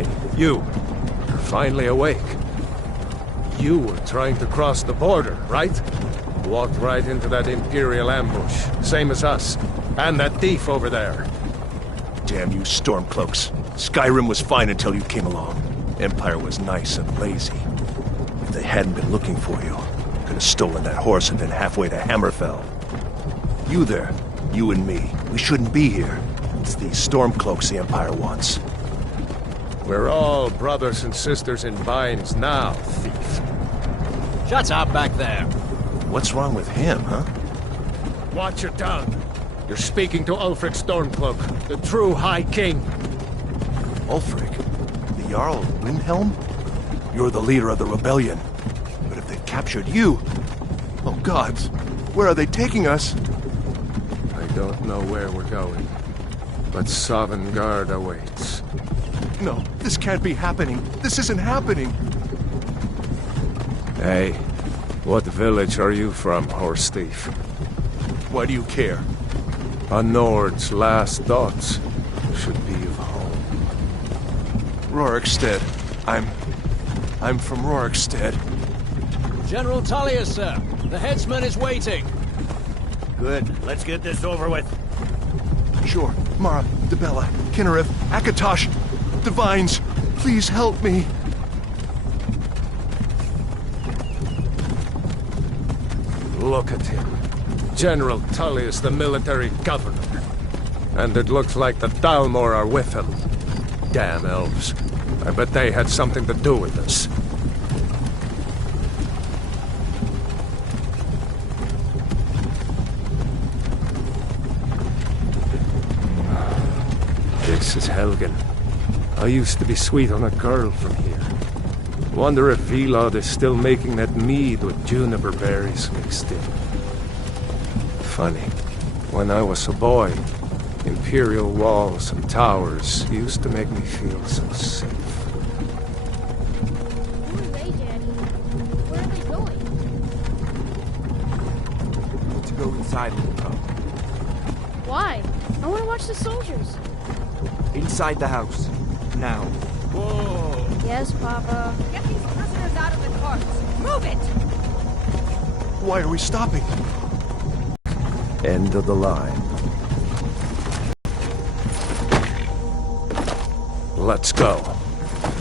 Hey, you. You're finally awake. You were trying to cross the border, right? Walked right into that Imperial ambush, same as us. And that thief over there. Damn you Stormcloaks. Skyrim was fine until you came along. Empire was nice and lazy. If they hadn't been looking for you, could have stolen that horse and been halfway to Hammerfell. You there, you and me, we shouldn't be here. It's these Stormcloaks the Empire wants. We're all brothers and sisters in binds now, thief. Shut up back there. What's wrong with him, huh? Watch your tongue. You're speaking to Ulfric Stormcloak, the true High King. Ulfric? The Jarl of Windhelm? You're the leader of the rebellion. But if they captured you... Oh gods, where are they taking us? I don't know where we're going, but Sovngarde awaits. No, this can't be happening. This isn't happening. Hey, what village are you from, horse thief? Why do you care? A Nord's last thoughts should be of home. Rorikstead. I'm from Rorikstead. General Tullius, sir. The headsman is waiting. Good. Let's get this over with. Sure. Mara, Dibella, Kinnereth, Akatosh, Divines, please help me. Look at him. General Tullius, the military governor. And it looks like the Dalmor are with him. Damn elves. I bet they had something to do with this. This is Helgen. I used to be sweet on a girl from here. Wonder if Vilod is still making that mead with juniper berries mixed in. Funny, when I was a boy, Imperial walls and towers used to make me feel so safe. Who are they, Daddy? Where are they going? To go inside, little pup. Why? I want to watch the soldiers. Inside the house. Now. Whoa! Yes, Papa. Get these prisoners out of the carts. Move it! Why are we stopping? End of the line. Let's go.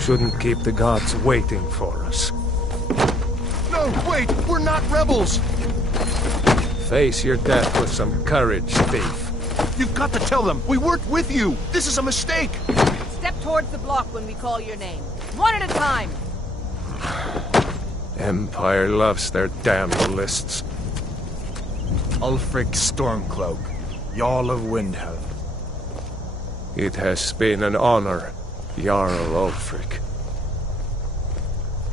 Shouldn't keep the gods waiting for us. No, wait! We're not rebels! Face your death with some courage, thief. You've got to tell them! We weren't with you! This is a mistake! Step towards the block when we call your name. One at a time. Empire loves their damn lists. Ulfric Stormcloak, Jarl of Windhelm. It has been an honor, Jarl Ulfric.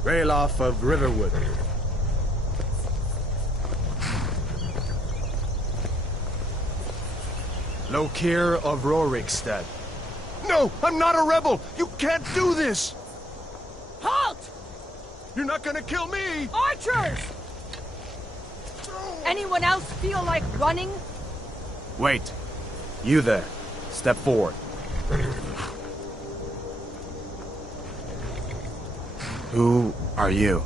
Ralof of Riverwood. Lokir of Rorikstead. No! I'm not a rebel! You can't do this! Halt! You're not gonna kill me! Archers! Anyone else feel like running? Wait. You there. Step forward. Who are you?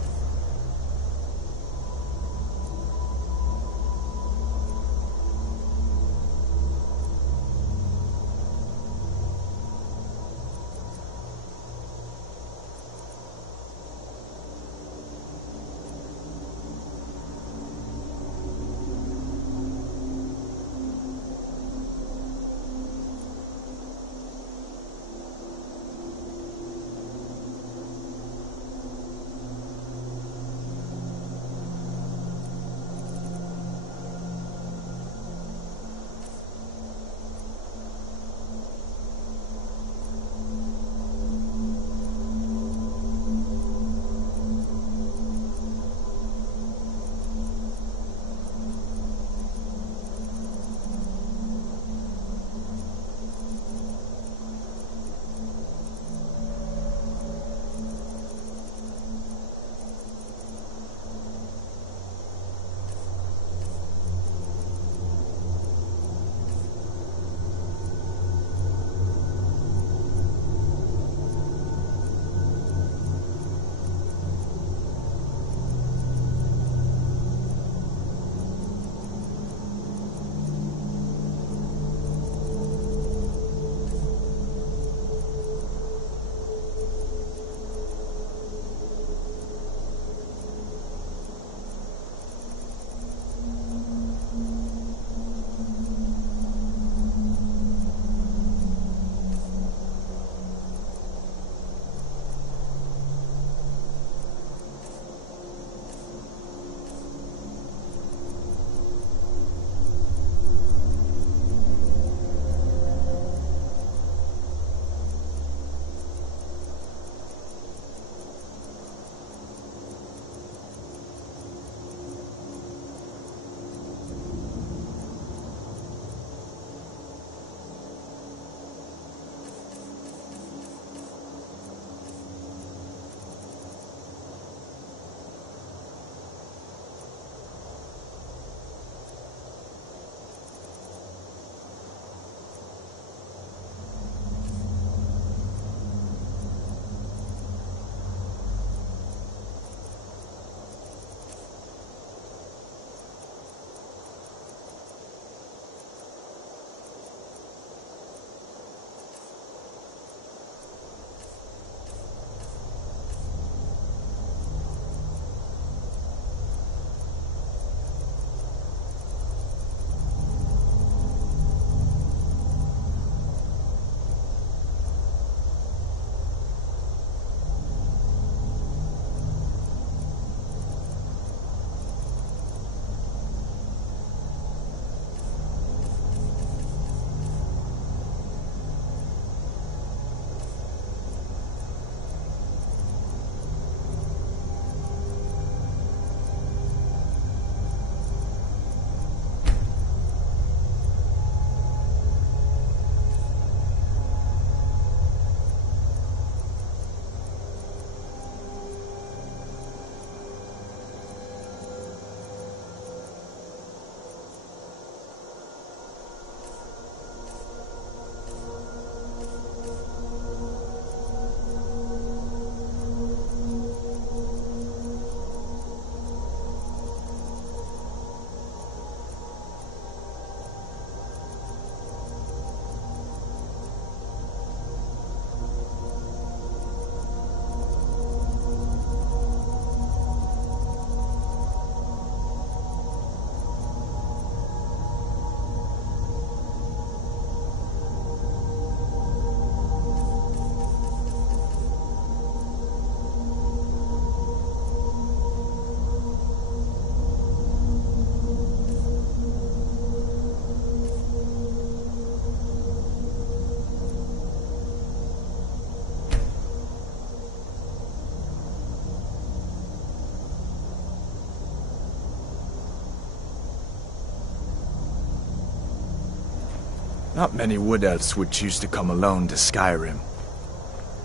Not many wood elves would choose to come alone to Skyrim.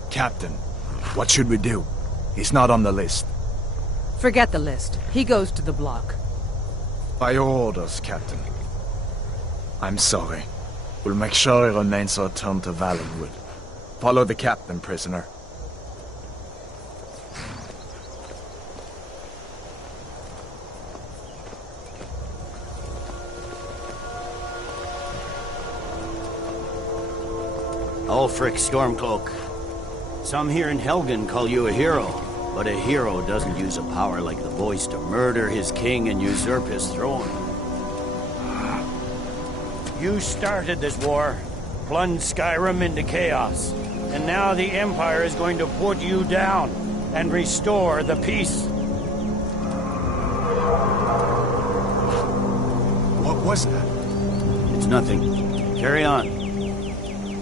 Captain, what should we do? He's not on the list. Forget the list. He goes to the block. By your orders, Captain. I'm sorry. We'll make sure he remains our return to Valenwood. Follow the captain, prisoner. Ulfric Stormcloak. Some here in Helgen call you a hero, but a hero doesn't use a power like the voice to murder his king and usurp his throne. You started this war, plunged Skyrim into chaos, and now the Empire is going to put you down and restore the peace. What was that? It's nothing. Carry on.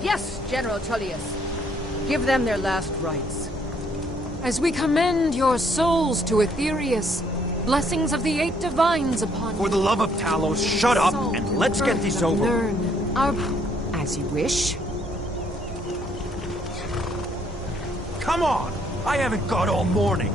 Yes, General Tullius. Give them their last rites. As we commend your souls to Aetherius, blessings of the Eight Divines upon For the love of Talos, shut up and let's get this over. Learn our... as you wish. Come on! I haven't got all morning.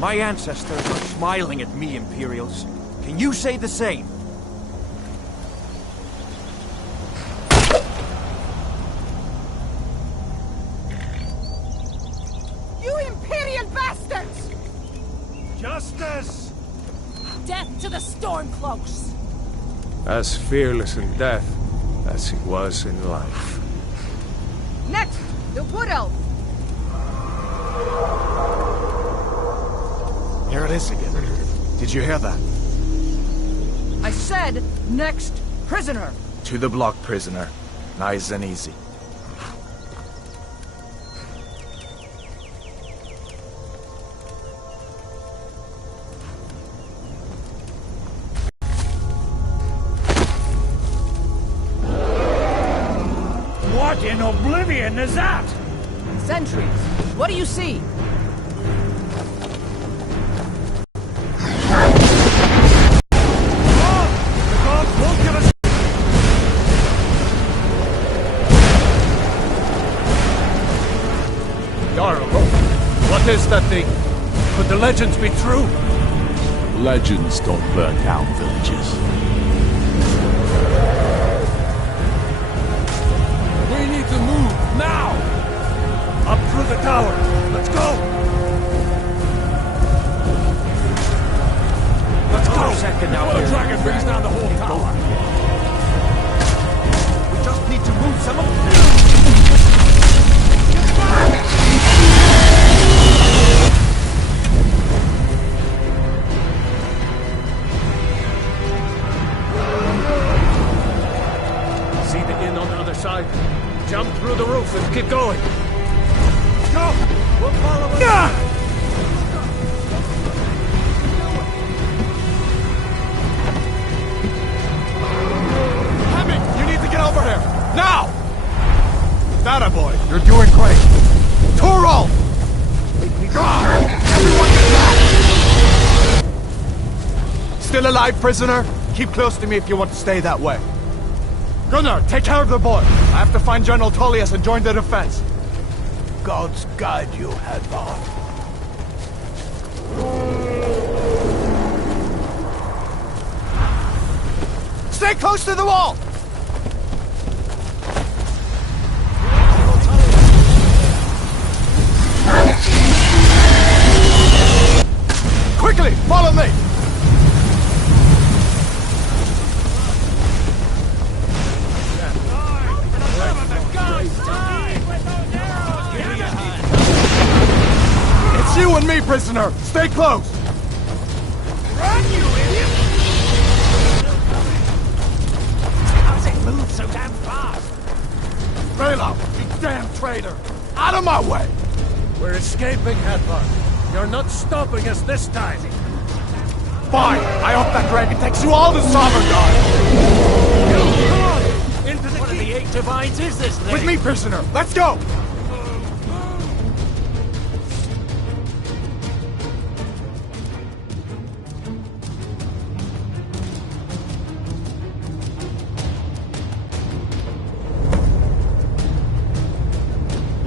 My ancestors are smiling at me, Imperials. Can you say the same? You Imperial bastards! Justice! Death to the Stormcloaks! As fearless in death as he was in life. Next, the Wood Elf! Here it is again. Did you hear that? I said, next prisoner! To the block, prisoner. Nice and easy. What in oblivion is that? Sentries, what do you see? What is that thing? Could the legends be true? Legends don't burn down villages. We need to move, now! Up through the tower. Let's go! Let's go! Second out The here. dragon brings down the whole tower. We just need to move some of See the inn on the other side? Jump through the roof and keep going. Go! We'll follow it. Hemming, you need to get over here! Now! That boy, you're doing great. Torol! Everyone get back! Still alive, prisoner? Keep close to me if you want to stay that way. Gunnar, take care of the boy. I have to find General Tullius and join the defense. Gods guide you, Hadvar. Stay close to the wall! Quickly, follow me! It's you and me, prisoner! Stay close! Run, you idiot! How does it move so damn fast? Raylo, you damn traitor! Out of my way! We're escaping, Hadvar. You're not stopping us this time. Fine! I hope that dragon takes you all to Sovngarde! Come on! Into the What of the Eight Divines is this thing? With me, prisoner! Let's go!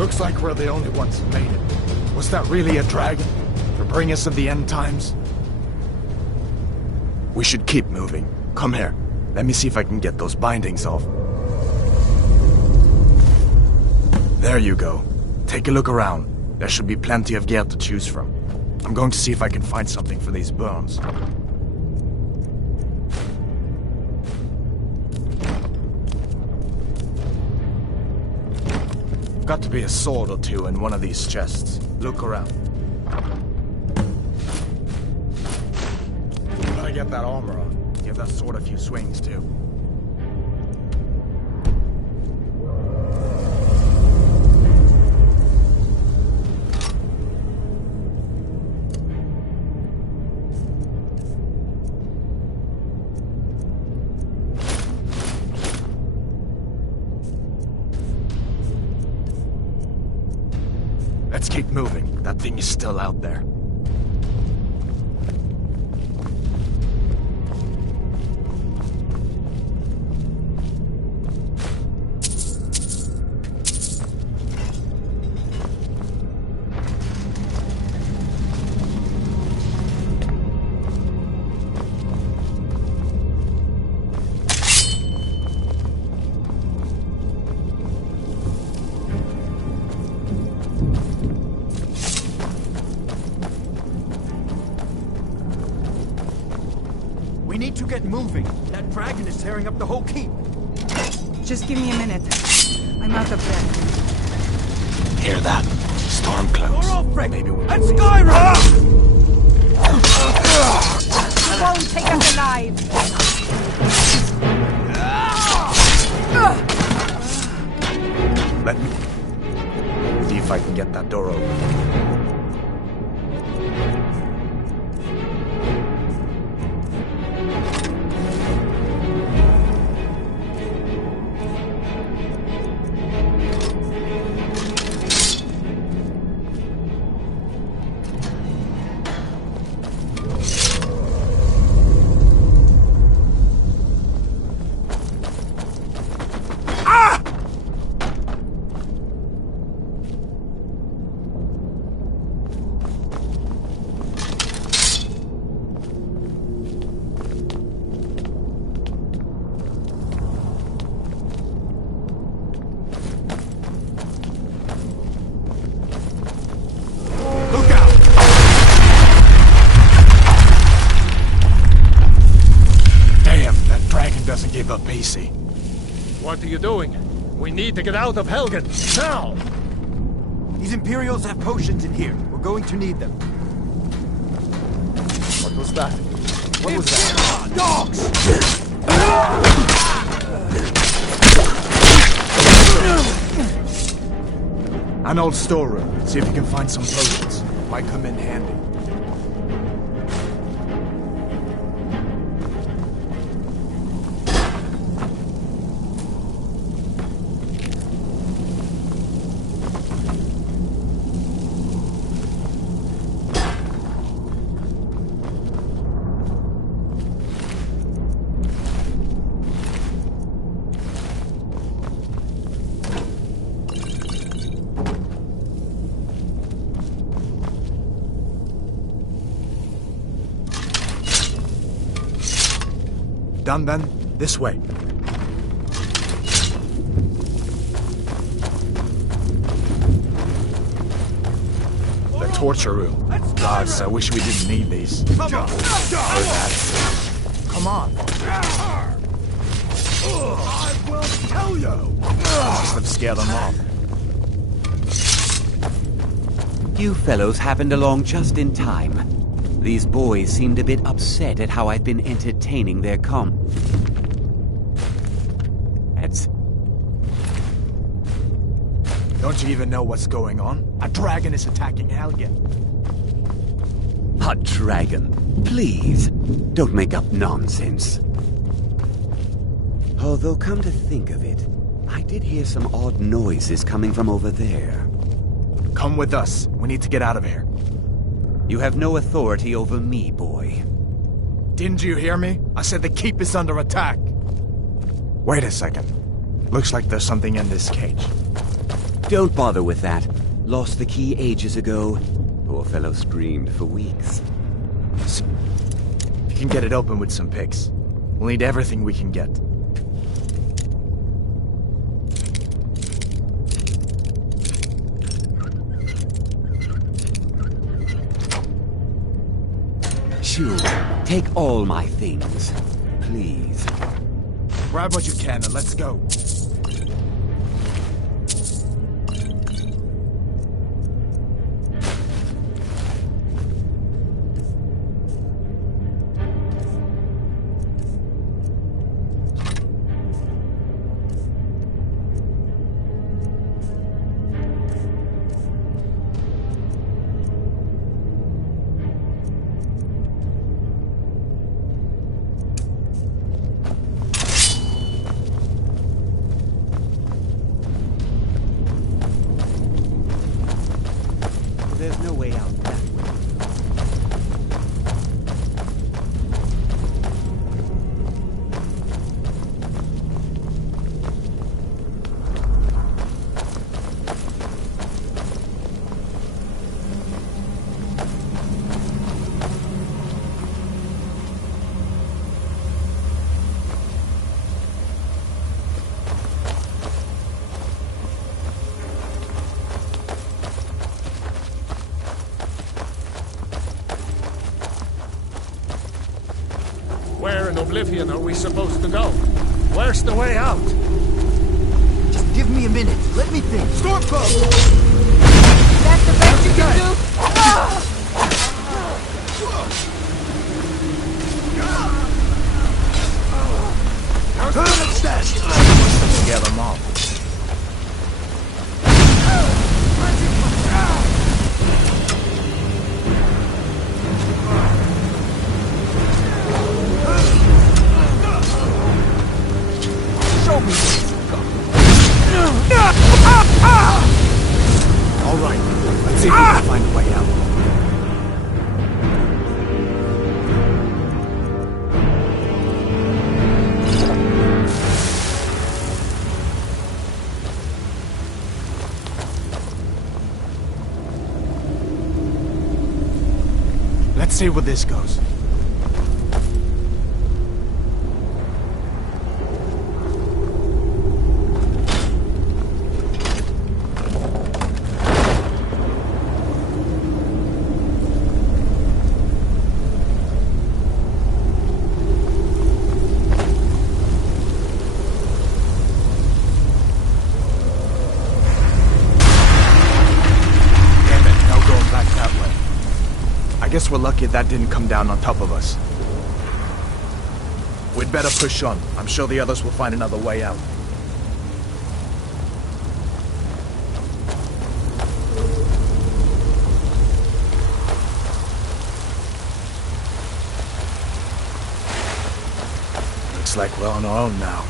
Looks like we're the only ones who made it. Was that really a dragon? To bring us of the end times? We should keep moving. Come here. Let me see if I can get those bindings off. There you go. Take a look around. There should be plenty of gear to choose from. I'm going to see if I can find something for these burns. Got to be a sword or two in one of these chests. Look around. Gotta get that armor on. Give that sword a few swings too. Let's keep moving. That thing is still out there. We need to get moving. That dragon is tearing up the whole keep. Just give me a minute. I'm out of breath. Hear that? Storm clouds. Maybe we can Skyrim! You won't take us alive! Let me see if I can get that door open. Doesn't give up easy. What are you doing? We need to get out of Helgen, now! These Imperials have potions in here. We're going to need them. What was that? What was that? Dogs! An old storeroom. See if you can find some potions. Might come in handy. Done then? This way. The torture room. Gods, I wish we didn't need these. Come on! Come on! I will kill you! Must have scared them off. You fellows happened along just in time. These boys seemed a bit upset at how I've been entertaining their Don't you even know what's going on? A dragon is attacking Helgen. A dragon? Please, don't make up nonsense. Although, come to think of it, I did hear some odd noises coming from over there. Come with us. We need to get out of here. You have no authority over me, boy. Didn't you hear me? I said the keep is under attack. Wait a second. Looks like there's something in this cage. Don't bother with that. Lost the key ages ago. Poor fellow screamed for weeks. You can get it open with some picks. We'll need everything we can get. Sure, take all my things, please. Grab what you can and let's go. There's no way out that way. Where in Oblivion are we supposed to go? Where's the way out? Just give me a minute. Let me think. Stormcloak! That's the best you can do? Scare them off. All right, let's see if we can find a way out. Let's see where this goes. I guess we're lucky that didn't come down on top of us. We'd better push on. I'm sure the others will find another way out. Looks like we're on our own now.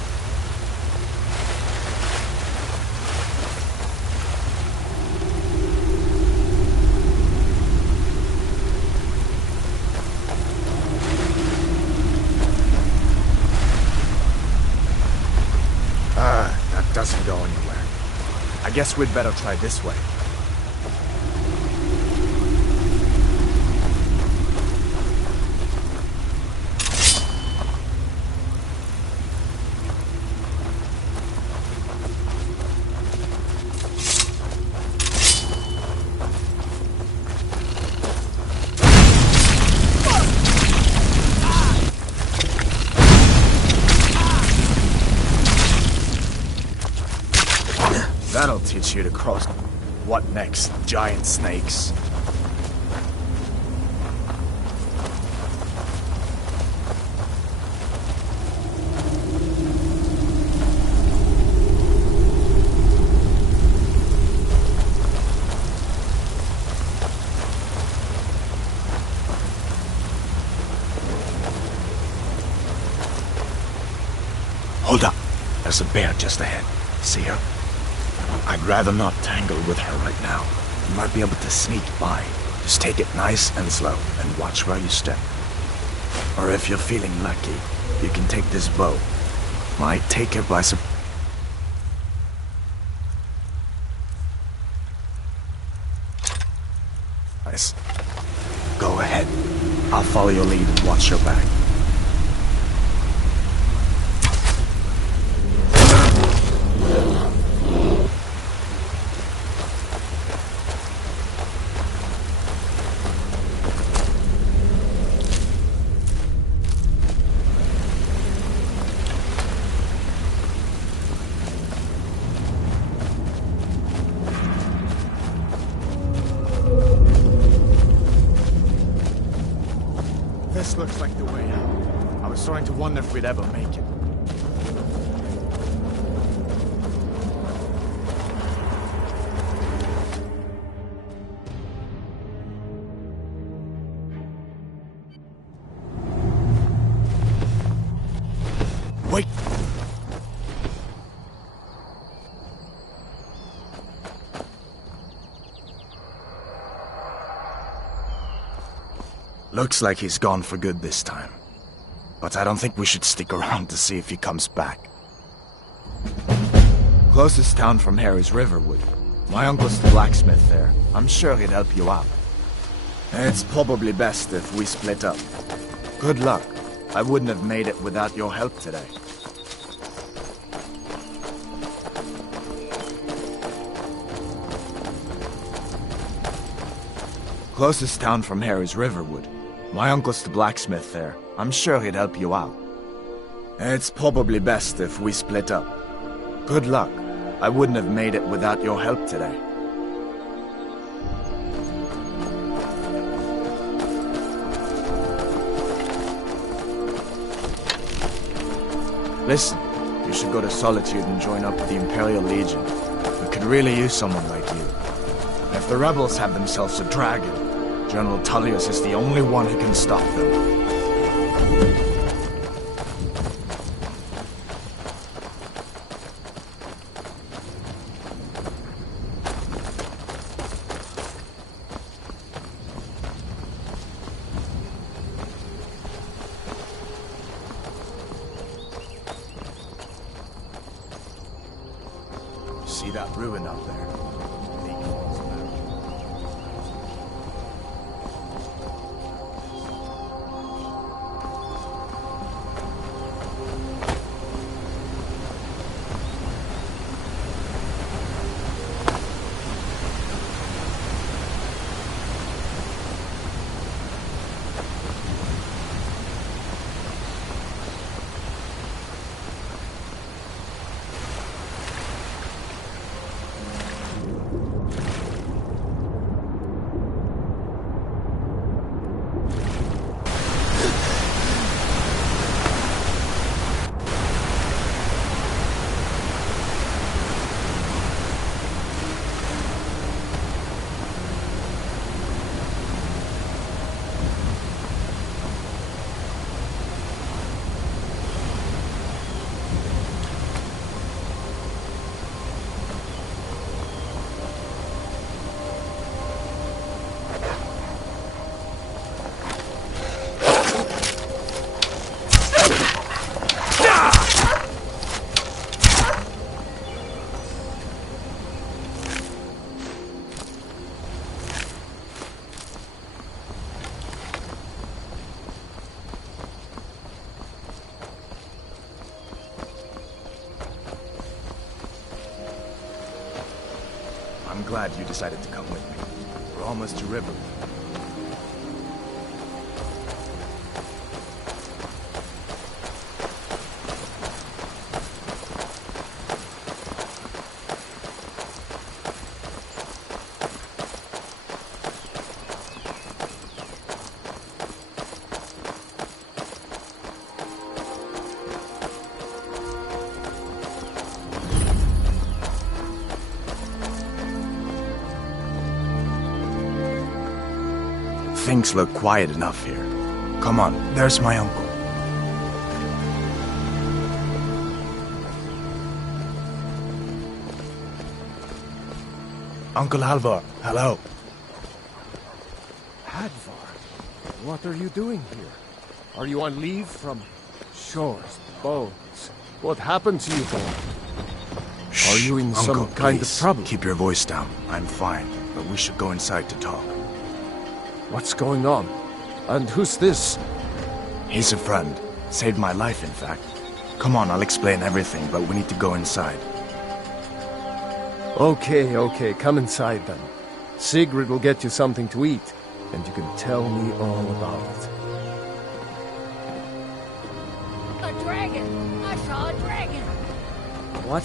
That doesn't go anywhere. I guess we'd better try this way. That'll teach you to cross. What next? Giant snakes. Hold up. There's a bear just ahead. See her? I'd rather not tangle with her right now. You might be able to sneak by. Just take it nice and slow, and watch where you step. Or if you're feeling lucky, you can take this bow. Might take her by surprise. supplies. Go ahead. I'll follow your lead and watch your back. This looks like the way out. I was starting to wonder if we'd ever make it. Wait! Looks like he's gone for good this time. But I don't think we should stick around to see if he comes back. Closest town from here is Riverwood. My uncle's the blacksmith there. I'm sure he'd help you out. It's probably best if we split up. Good luck. I wouldn't have made it without your help today. Closest town from here is Riverwood. My uncle's the blacksmith there. I'm sure he'd help you out. It's probably best if we split up. Good luck. I wouldn't have made it without your help today. Listen, you should go to Solitude and join up with the Imperial Legion. We could really use someone like you. And if the rebels have themselves a dragon, General Tullius is the only one who can stop them. See that ruin up there? I'm glad you decided to come with me. We're almost to Riverwood. Things look quiet enough here. Come on, there's my uncle. Uncle Halvar, hello. Hadvar, what are you doing here? Are you on leave from shores, bones? What happened to you, boy? Are you in Uncle, some kind of please, trouble? Keep your voice down. I'm fine, but we should go inside to talk. What's going on? And who's this? He's a friend. Saved my life, in fact. Come on, I'll explain everything, but we need to go inside. Okay, come inside then. Sigrid will get you something to eat, and you can tell me all about it. A dragon! I saw a dragon! What?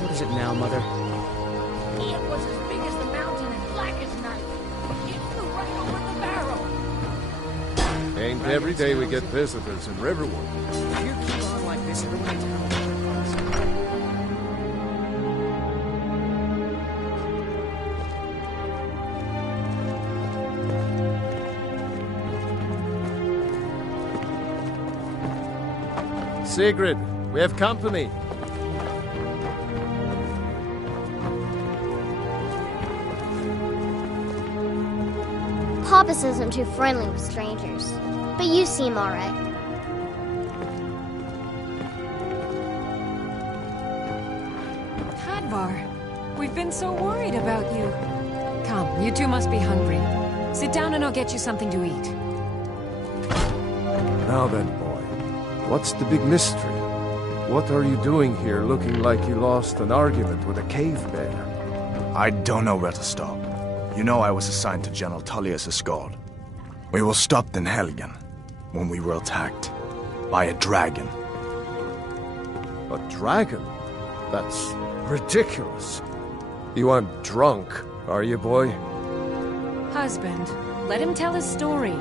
What is it now, Mother? It was as big as the mountain and black as night. It flew right over the barrel. Ain't every day we get visitors in Riverwood. If you keep on like this, everyone in town will think Sigrid, we have company. Papas isn't too friendly with strangers, but you seem alright. Hadvar, we've been so worried about you. Come, you two must be hungry. Sit down and I'll get you something to eat. Now then, boy, what's the big mystery? What are you doing here looking like you lost an argument with a cave bear? I don't know where to stop. You know I was assigned to General Tullius' guard. We were stopped in Helgen when we were attacked by a dragon. A dragon? That's ridiculous. You aren't drunk, are you, boy? Husband, let him tell his story.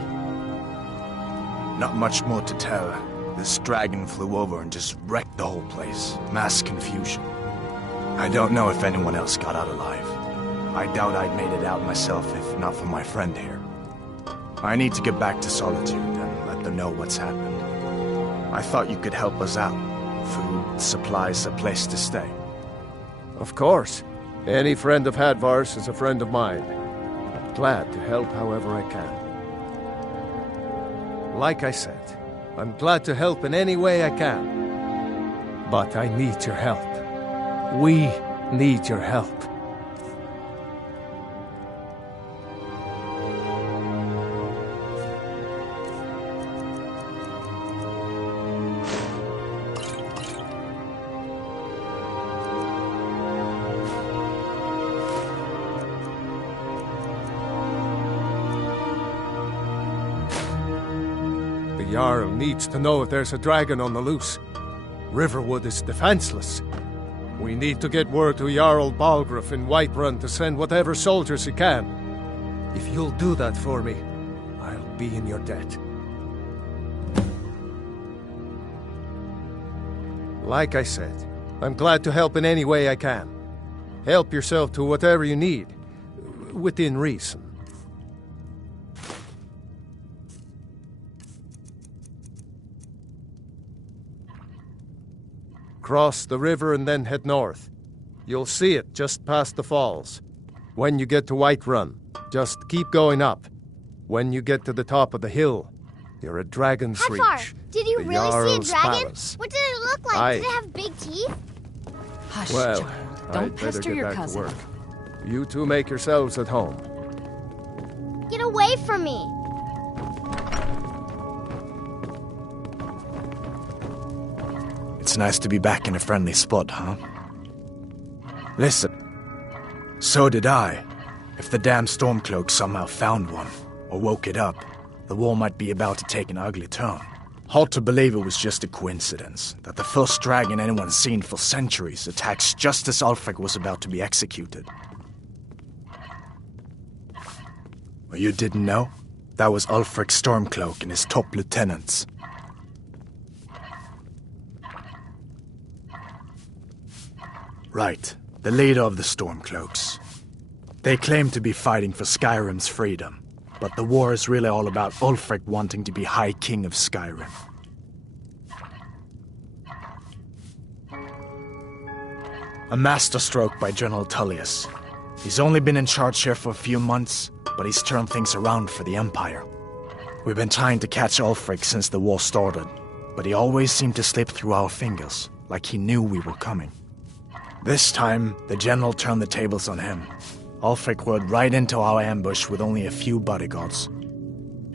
Not much more to tell. This dragon flew over and just wrecked the whole place. Mass confusion. I don't know if anyone else got out alive. I doubt I'd made it out myself if not for my friend here. I need to get back to Solitude and let them know what's happened. I thought you could help us out. Food, supplies, a place to stay. Of course. Any friend of Hadvar's is a friend of mine. Glad to help however I can. Like I said, I'm glad to help in any way I can. But I need your help. We need your help. The Jarl needs to know if there's a dragon on the loose. Riverwood is defenseless. We need to get word to Jarl Balgruuf in Whiterun to send whatever soldiers he can. If you'll do that for me, I'll be in your debt. Like I said, I'm glad to help in any way I can. Help yourself to whatever you need, within reason. Cross the river and then head north. You'll see it just past the falls. When you get to Whiterun, just keep going up. When you get to the top of the hill, you're at Dragon's Reach. Did you the really Jarl's see a dragon? Palace. What did it look like? Did it have big teeth? Hush, Well, child. I'd Don't better pester get your back cousin. to work. You two make yourselves at home. Get away from me! It's nice to be back in a friendly spot, huh? Listen. So did I. If the damn Stormcloak somehow found one, or woke it up, the war might be about to take an ugly turn. Hard to believe it was just a coincidence, that the first dragon anyone's seen for centuries attacks just as Ulfric was about to be executed. Well, you didn't know? That was Ulfric Stormcloak and his top lieutenants. Right, the leader of the Stormcloaks. They claim to be fighting for Skyrim's freedom, but the war is really all about Ulfric wanting to be High King of Skyrim. A masterstroke by General Tullius. He's only been in charge here for a few months, but he's turned things around for the Empire. We've been trying to catch Ulfric since the war started, but he always seemed to slip through our fingers, like he knew we were coming. This time, the general turned the tables on him. Ulfric rode right into our ambush with only a few bodyguards.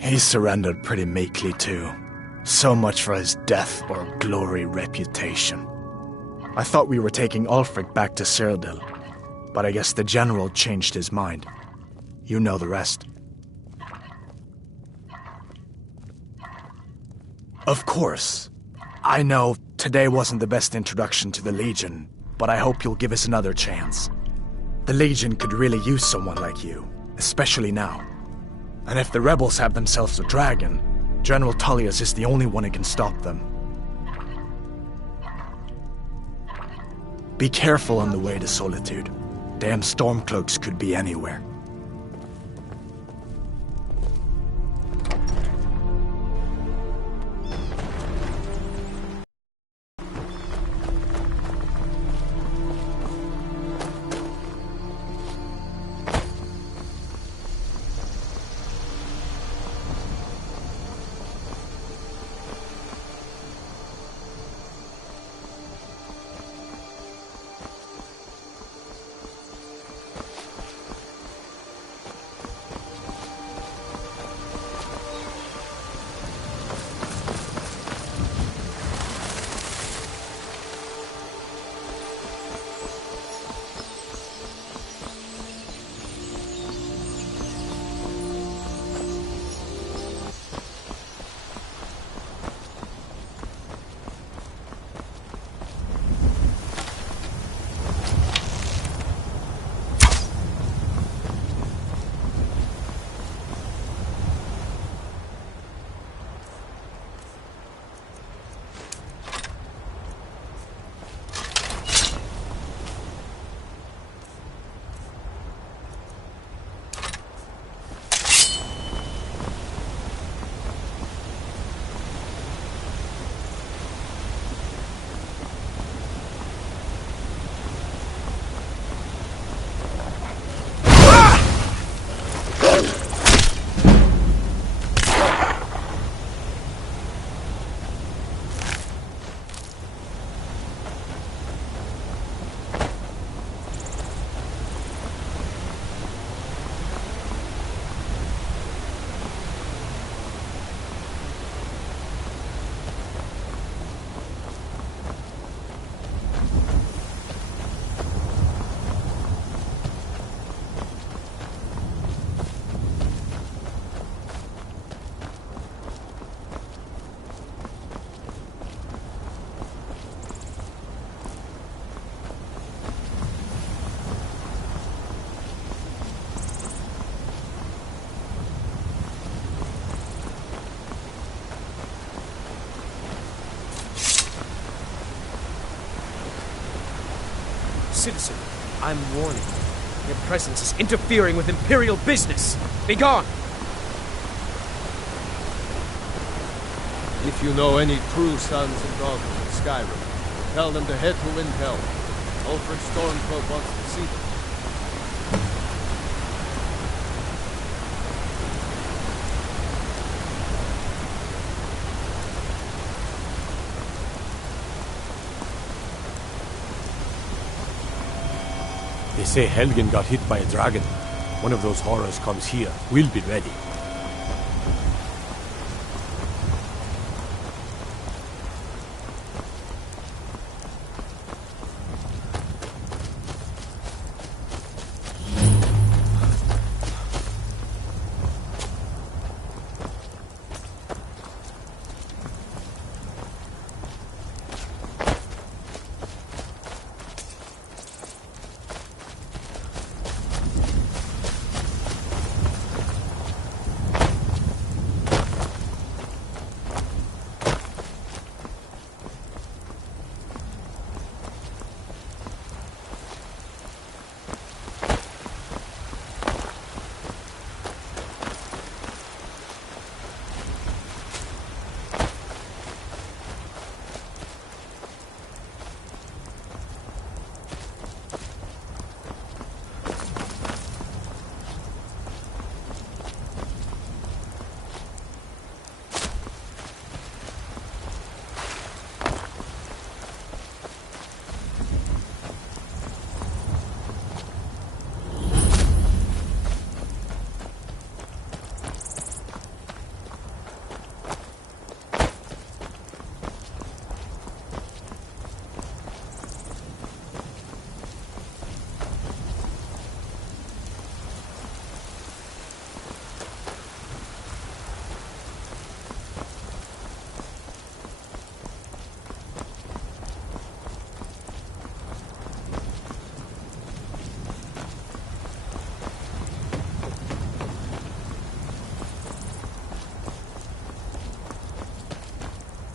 He surrendered pretty meekly too. So much for his death or glory reputation. I thought we were taking Ulfric back to Cyrodiil, but I guess the general changed his mind. You know the rest. Of course. I know today wasn't the best introduction to the Legion, but I hope you'll give us another chance. The Legion could really use someone like you, especially now. And if the rebels have themselves a dragon, General Tullius is the only one who can stop them. Be careful on the way to Solitude. Damn Stormcloaks could be anywhere. Citizen, I'm warning you. Your presence is interfering with Imperial business. Be gone! If you know any true sons and daughters of Skyrim, tell them to head to Windhelm. Ulfric Stormcloak wants to see them. They say Helgen got hit by a dragon. One of those horrors comes here. We'll be ready.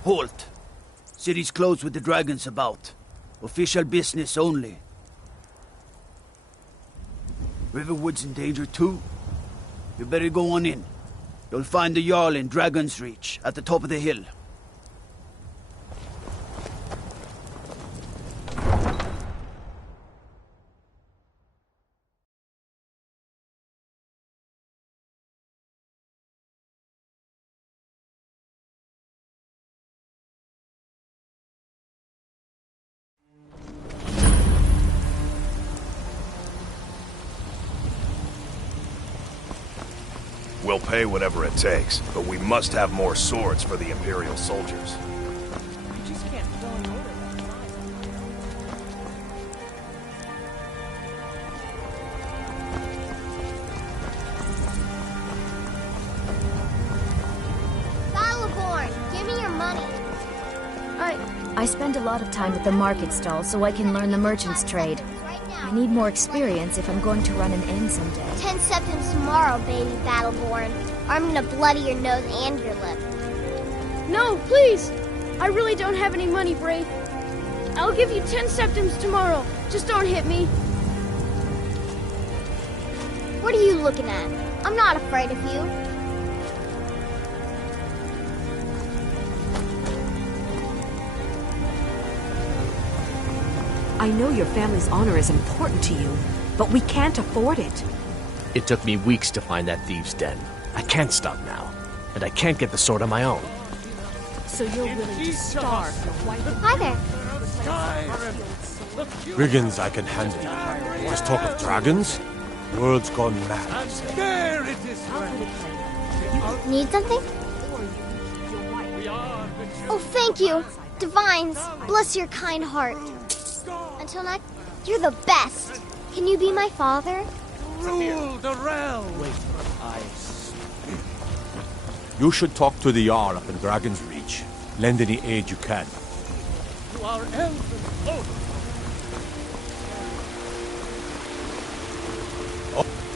Halt! City's closed with the dragons about. Official business only. Riverwood's in danger too. You better go on in. You'll find the Jarl in Dragon's Reach, at the top of the hill. We'll pay whatever it takes, but we must have more swords for the Imperial soldiers. You just can't fill an order that Battleborn, give me your money. I spend a lot of time at the market stall so I can learn the merchant's trade. I need more experience if I'm going to run an inn someday. 10 septims tomorrow, baby Battleborn. Or I'm gonna bloody your nose and your lip. No, please! I really don't have any money, Brave. I'll give you 10 septims tomorrow. Just don't hit me. What are you looking at? I'm not afraid of you. I know your family's honor is important to you, but we can't afford it. It took me weeks to find that thieves' den. I can't stop now, and I can't get the sword on my own. So you're willing to starve your wife and... Hi there. Brigands I can handle. Just talk of dragons? The world's gone mad. There it is, Need something? Oh, thank you. Divines, bless your kind heart. Until next, you're the best. Can you be my father? Rule the realm. Wait, you should talk to the Jarl up in Dragon's Reach. Lend any aid you can. To our elven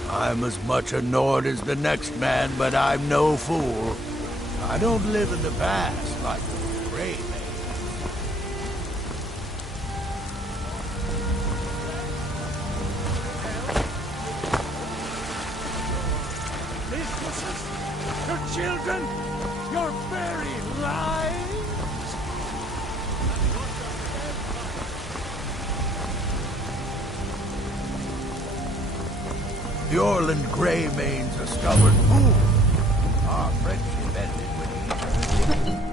I'm as much a Nord as the next man, but I'm no fool. I don't live in the past like the Grey Man. Your children, your very lives. The Orland Greymane's a stubborn fool. Our friendship ended when he turned 60.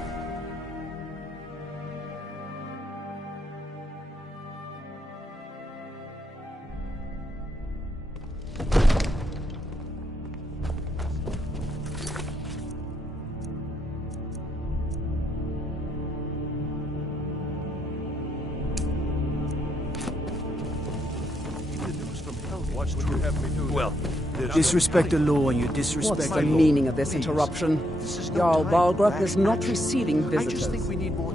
Well, Disrespect the law and you disrespect What's the the law. meaning of this interruption? Jarl Balgruuf is not receiving visitors. I just think we need more.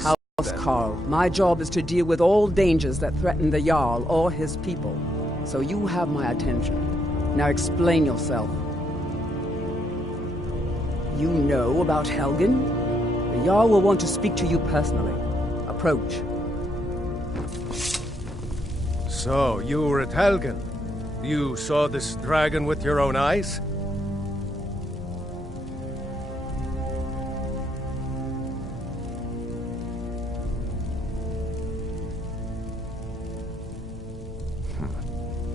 House Carl, my job is to deal with all dangers that threaten the Jarl or his people. So you have my attention. Now explain yourself. You know about Helgen? The Jarl will want to speak to you personally. Approach. So, you were at Helgen. You saw this dragon with your own eyes?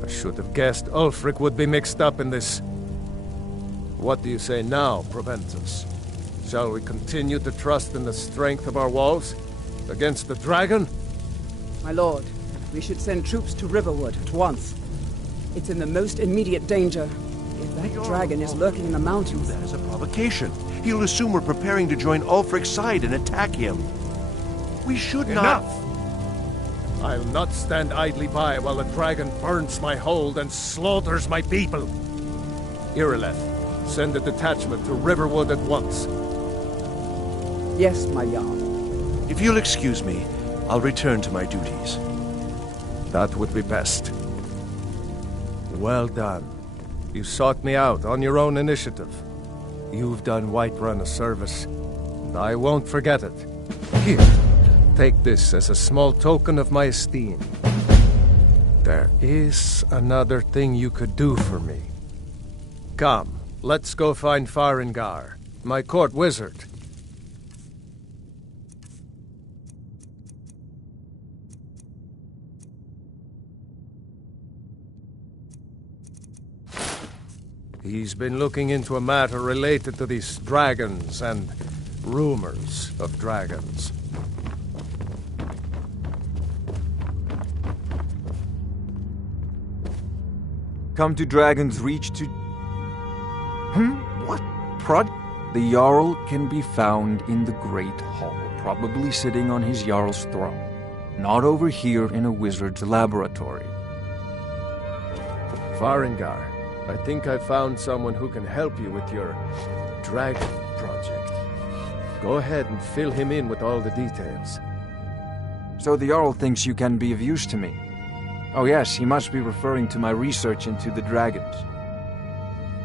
I should have guessed Ulfric would be mixed up in this. What do you say now, Proventus? Shall we continue to trust in the strength of our walls? Against the dragon? My lord, we should send troops to Riverwood at once. It's in the most immediate danger. If that dragon is lurking in the mountains... That is a provocation. He'll assume we're preparing to join Ulfric's side and attack him. We should not... Enough! I'll not stand idly by while the dragon burns my hold and slaughters my people. Irileth, send a detachment to Riverwood at once. Yes, my Jarl. If you'll excuse me, I'll return to my duties. That would be best. Well done. You sought me out on your own initiative. You've done Whiterun a service. I won't forget it. Here, take this as a small token of my esteem. There is another thing you could do for me. Come, let's go find Farengar, my court wizard. He's been looking into a matter related to these dragons and rumors of dragons. Come to Dragon's Reach to... What? The Jarl can be found in the Great Hall, probably sitting on his Jarl's throne. Not over here in a wizard's laboratory. Farengar, I think I found someone who can help you with your dragon project. Go ahead and fill him in with all the details. So the Jarl thinks you can be of use to me. Oh yes, he must be referring to my research into the dragons.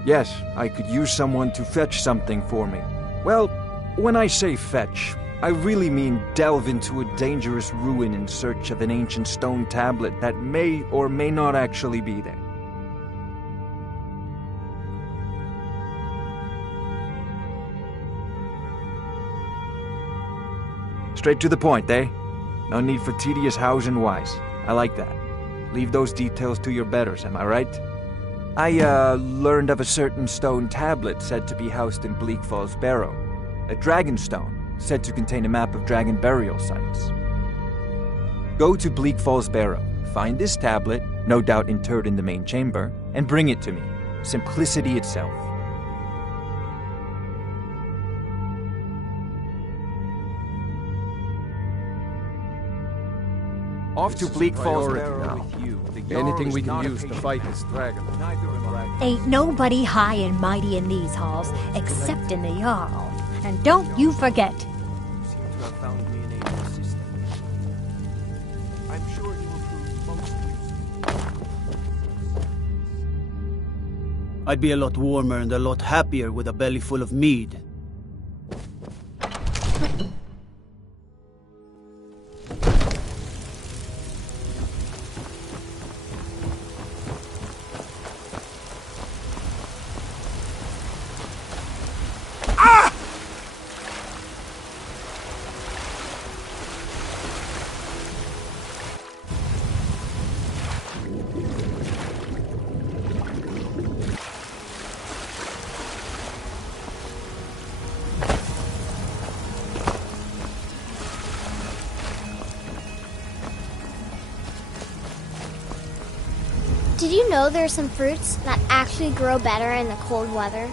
Yes, I could use someone to fetch something for me. Well, when I say fetch, I really mean delve into a dangerous ruin in search of an ancient stone tablet that may or may not actually be there. Straight to the point, eh? No need for tedious hows and whys. I like that. Leave those details to your betters, am I right? I, learned of a certain stone tablet said to be housed in Bleak Falls Barrow. A dragon stone, said to contain a map of dragon burial sites. Go to Bleak Falls Barrow, find this tablet, no doubt interred in the main chamber, and bring it to me. Simplicity itself. Off to Bleak Falls Barrow with you. Anything we can use to fight this dragon. Ain't nobody high and mighty in these halls except in the Jarl. And don't you forget. I'm sure he will prove most useful. I'd be a lot warmer and a lot happier with a belly full of mead. Did you know there are some fruits that actually grow better in the cold weather?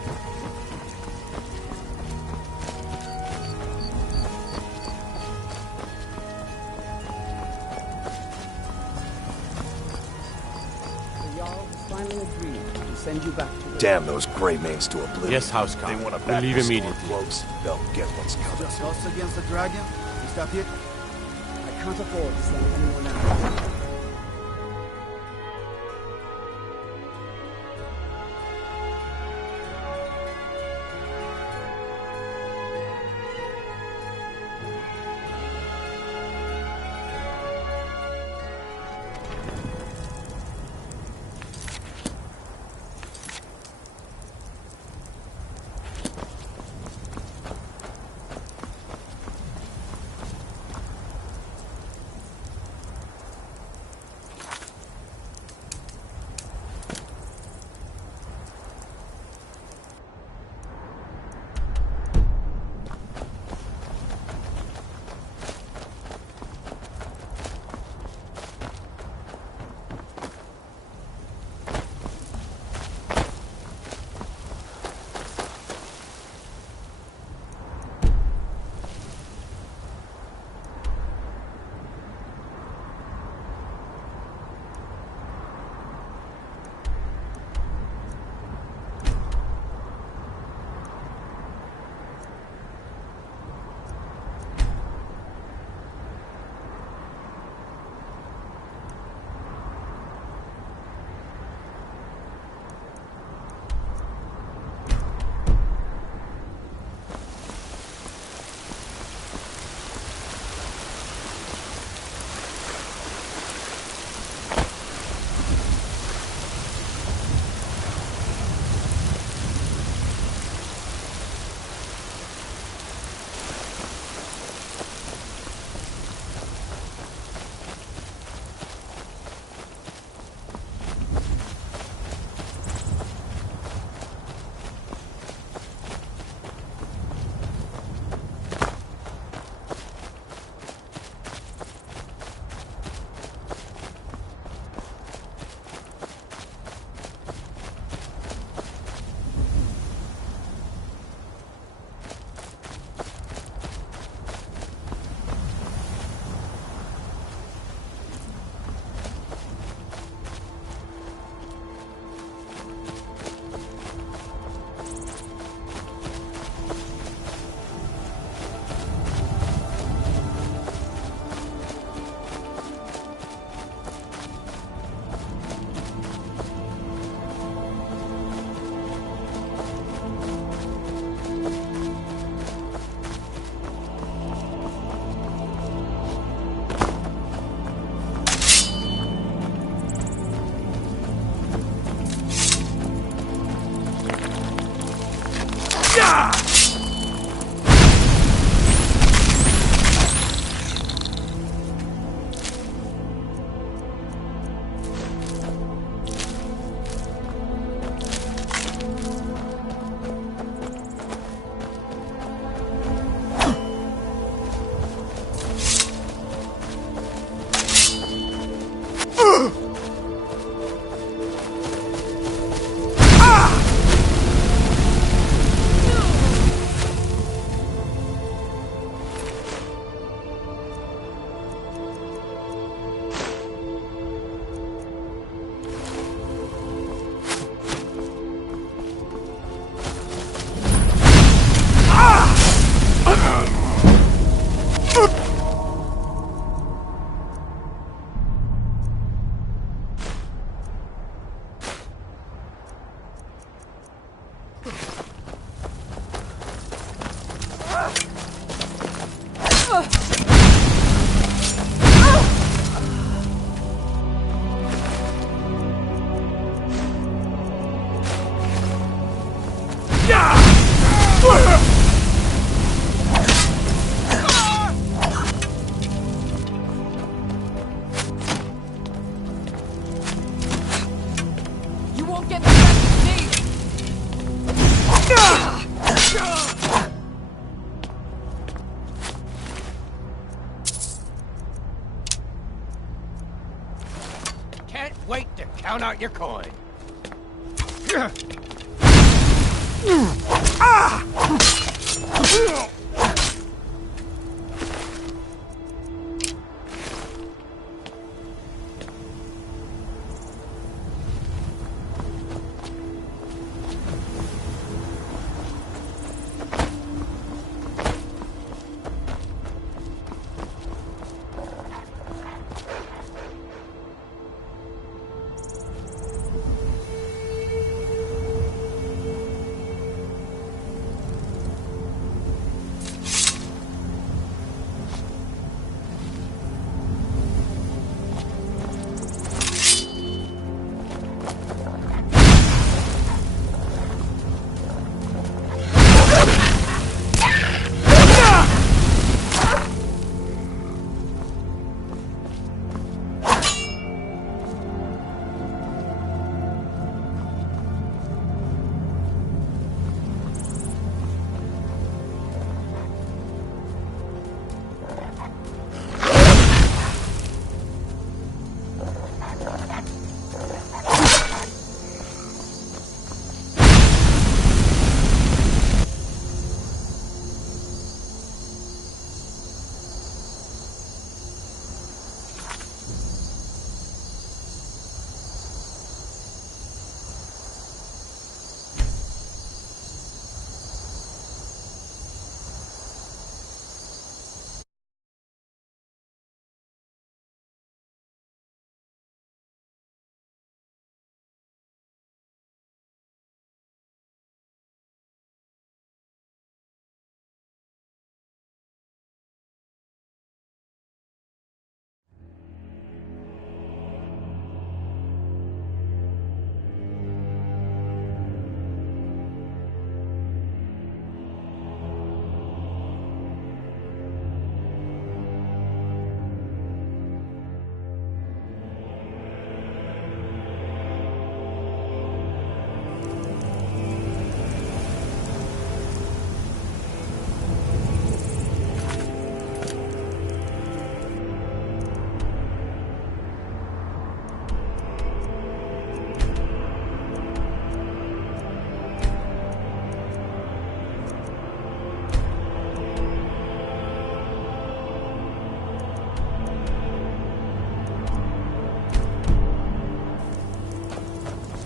The Jarl has finally agreed to send you back to the... Damn those gray mains to oblivion. Yes, Housecarl. They want to We'll back leave the storm immediately. cloaks. They'll get what's coming. Just us against the dragon? Is that it? I can't afford to send anyone else. can't wait to count out your coin.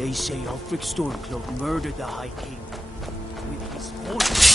They say Ulfric Stormcloak murdered the High King with his horse.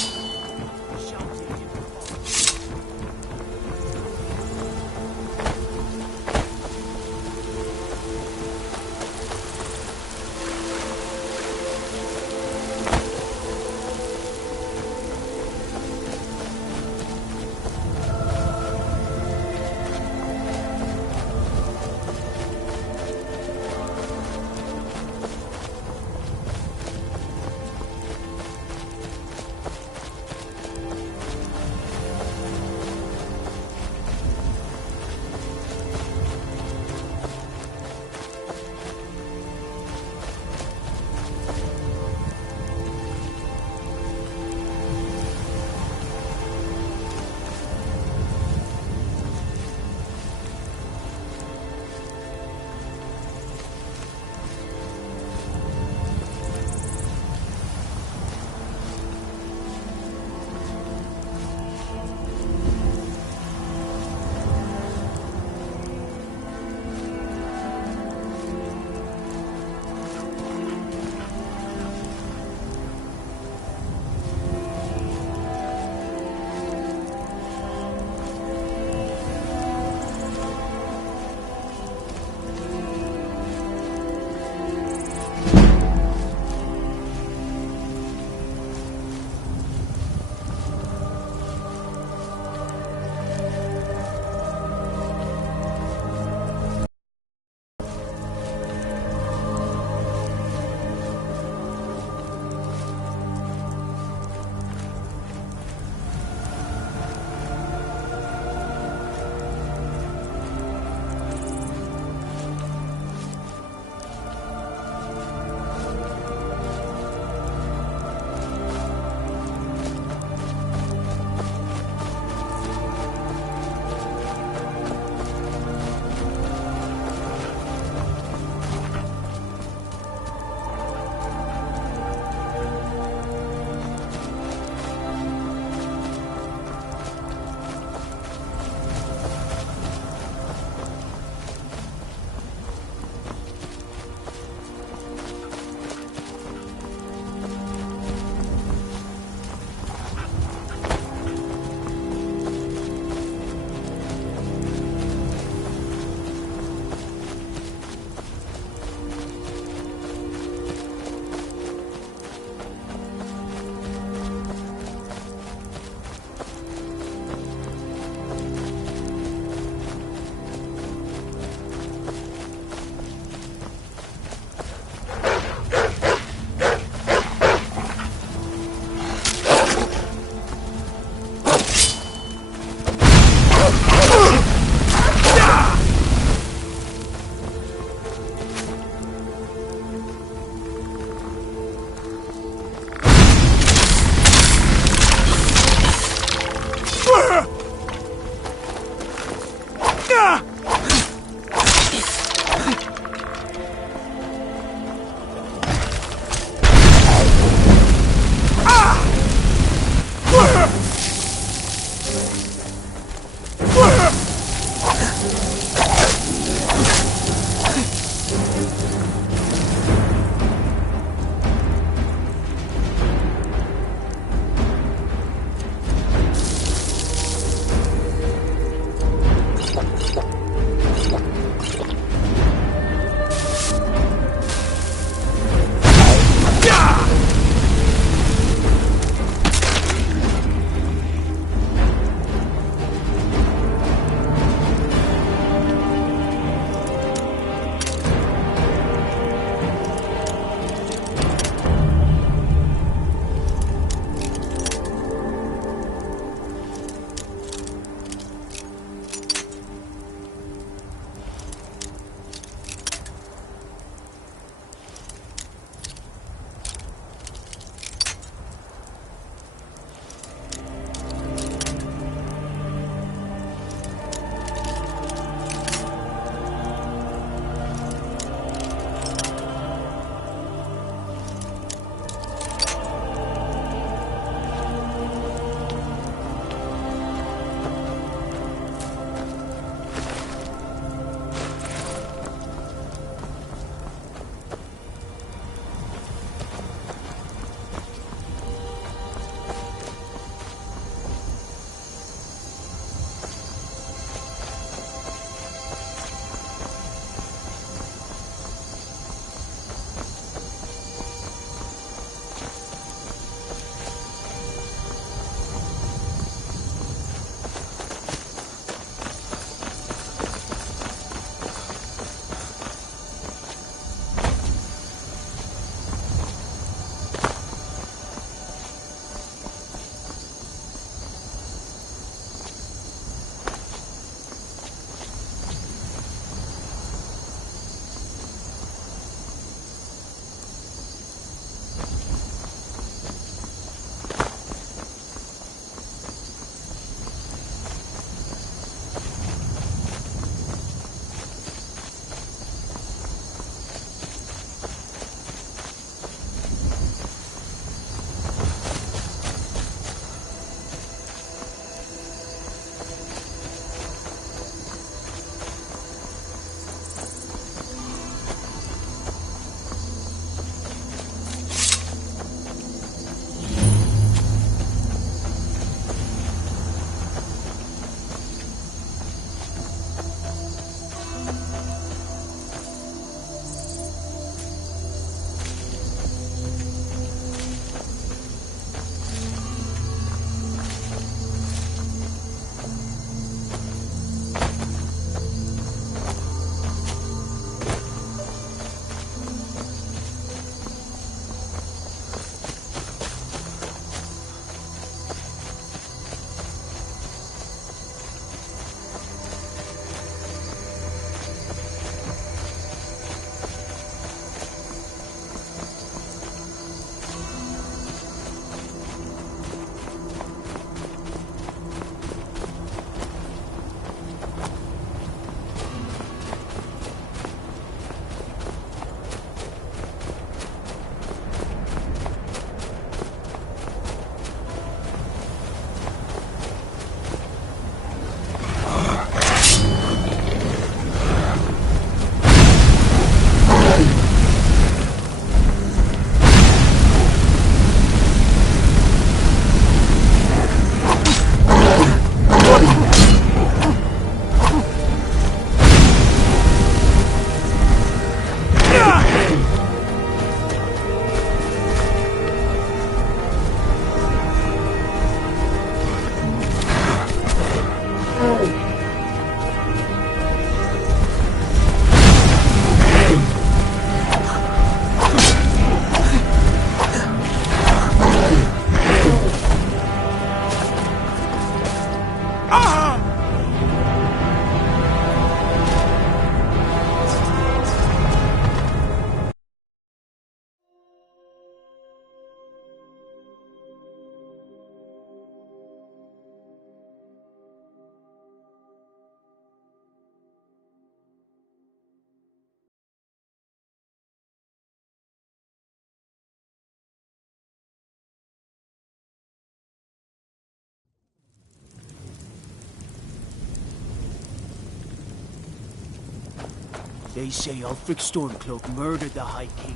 They say Ulfric Stormcloak murdered the High King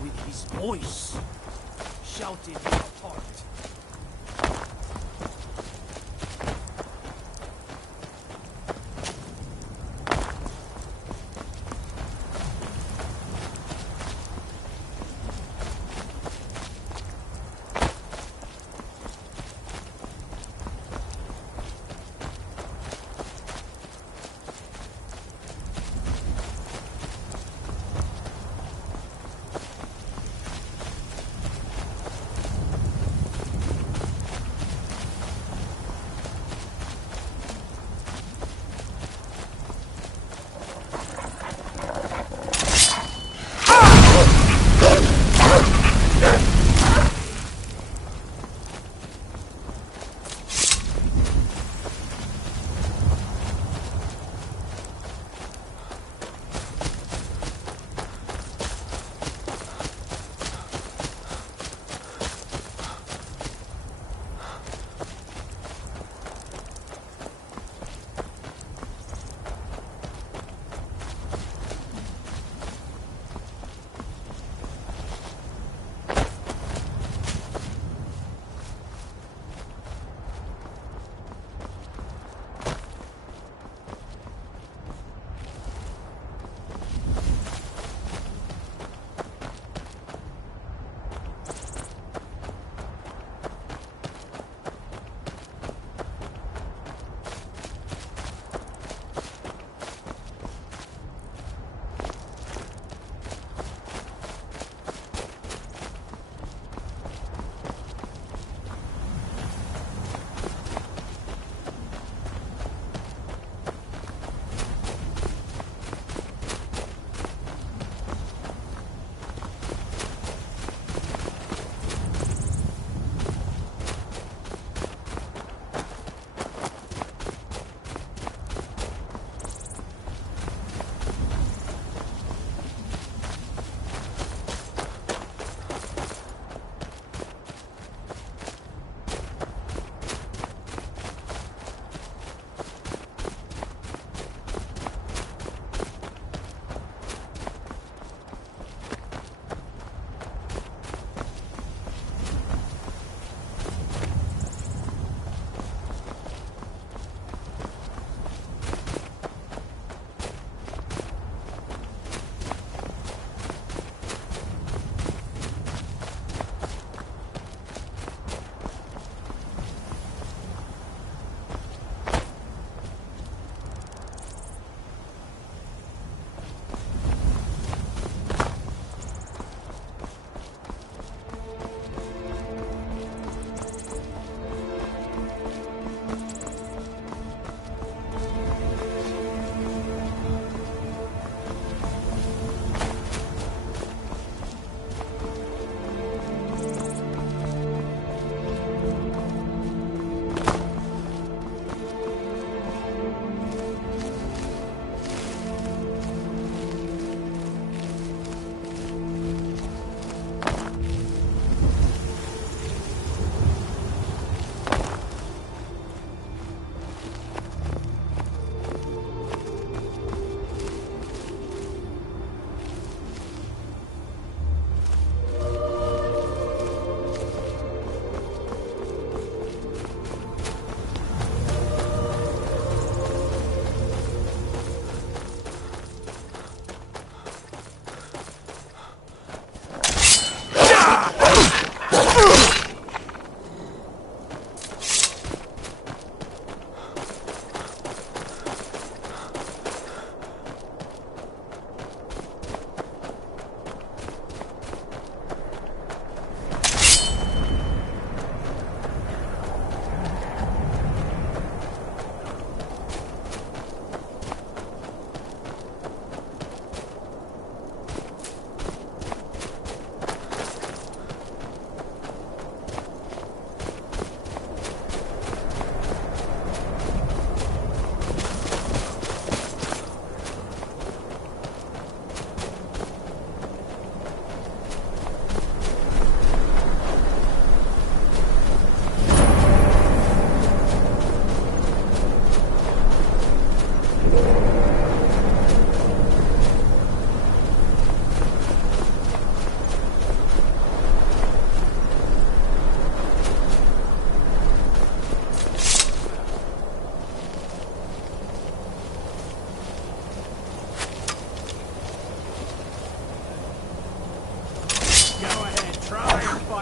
with his voice, shouted him apart.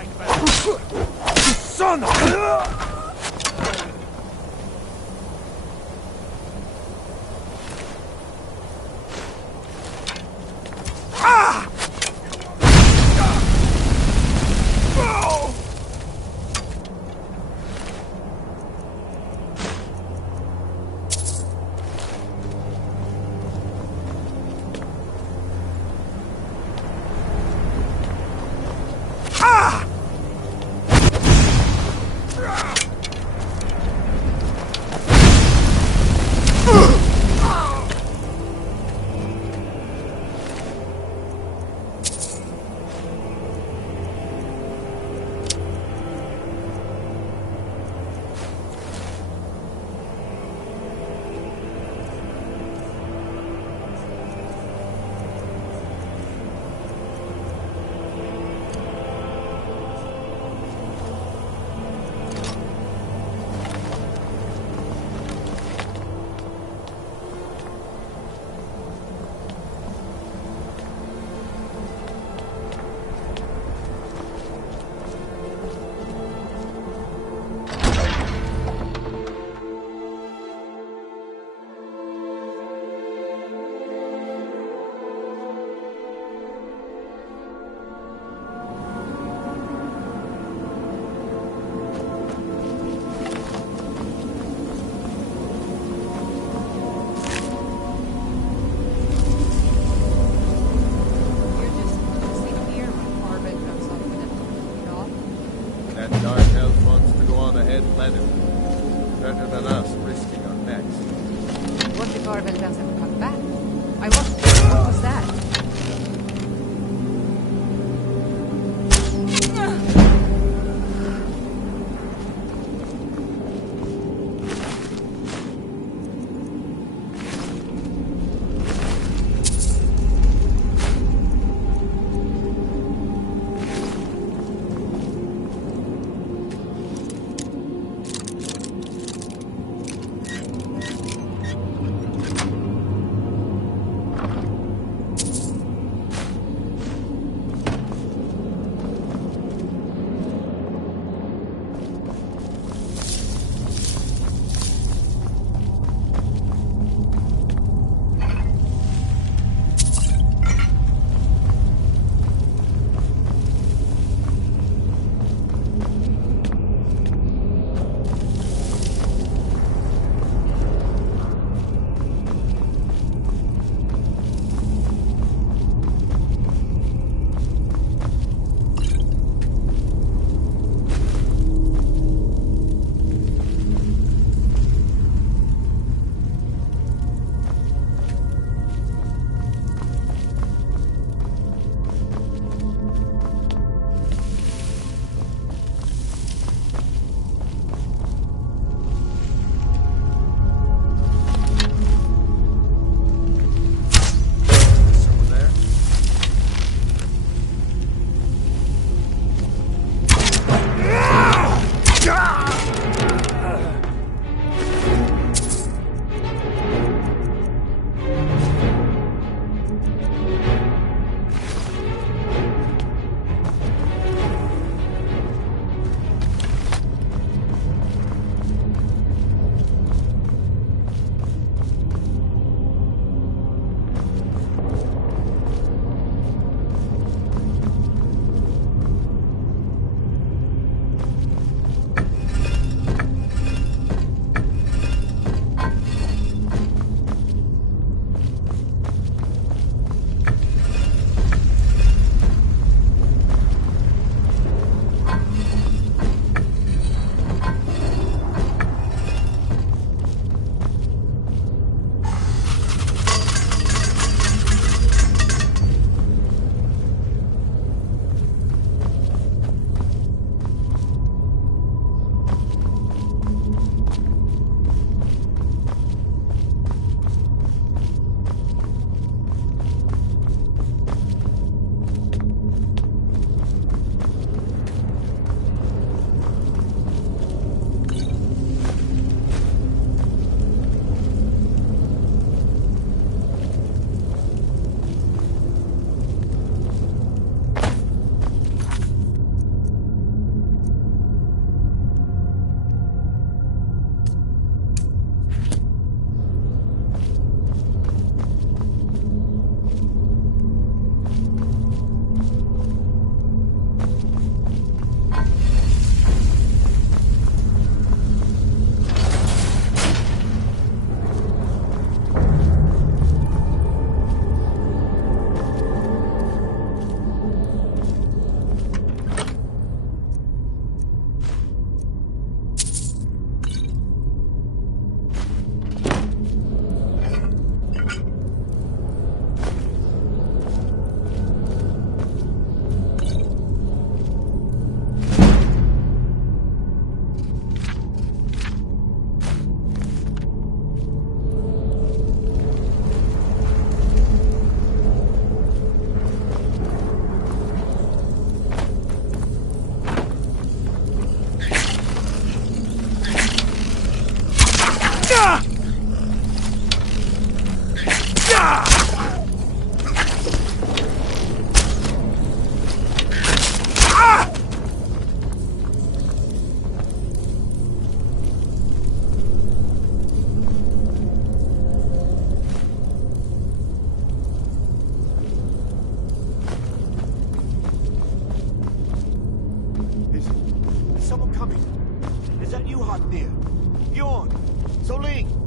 Son of... Ah! near. Bjorn! Soling!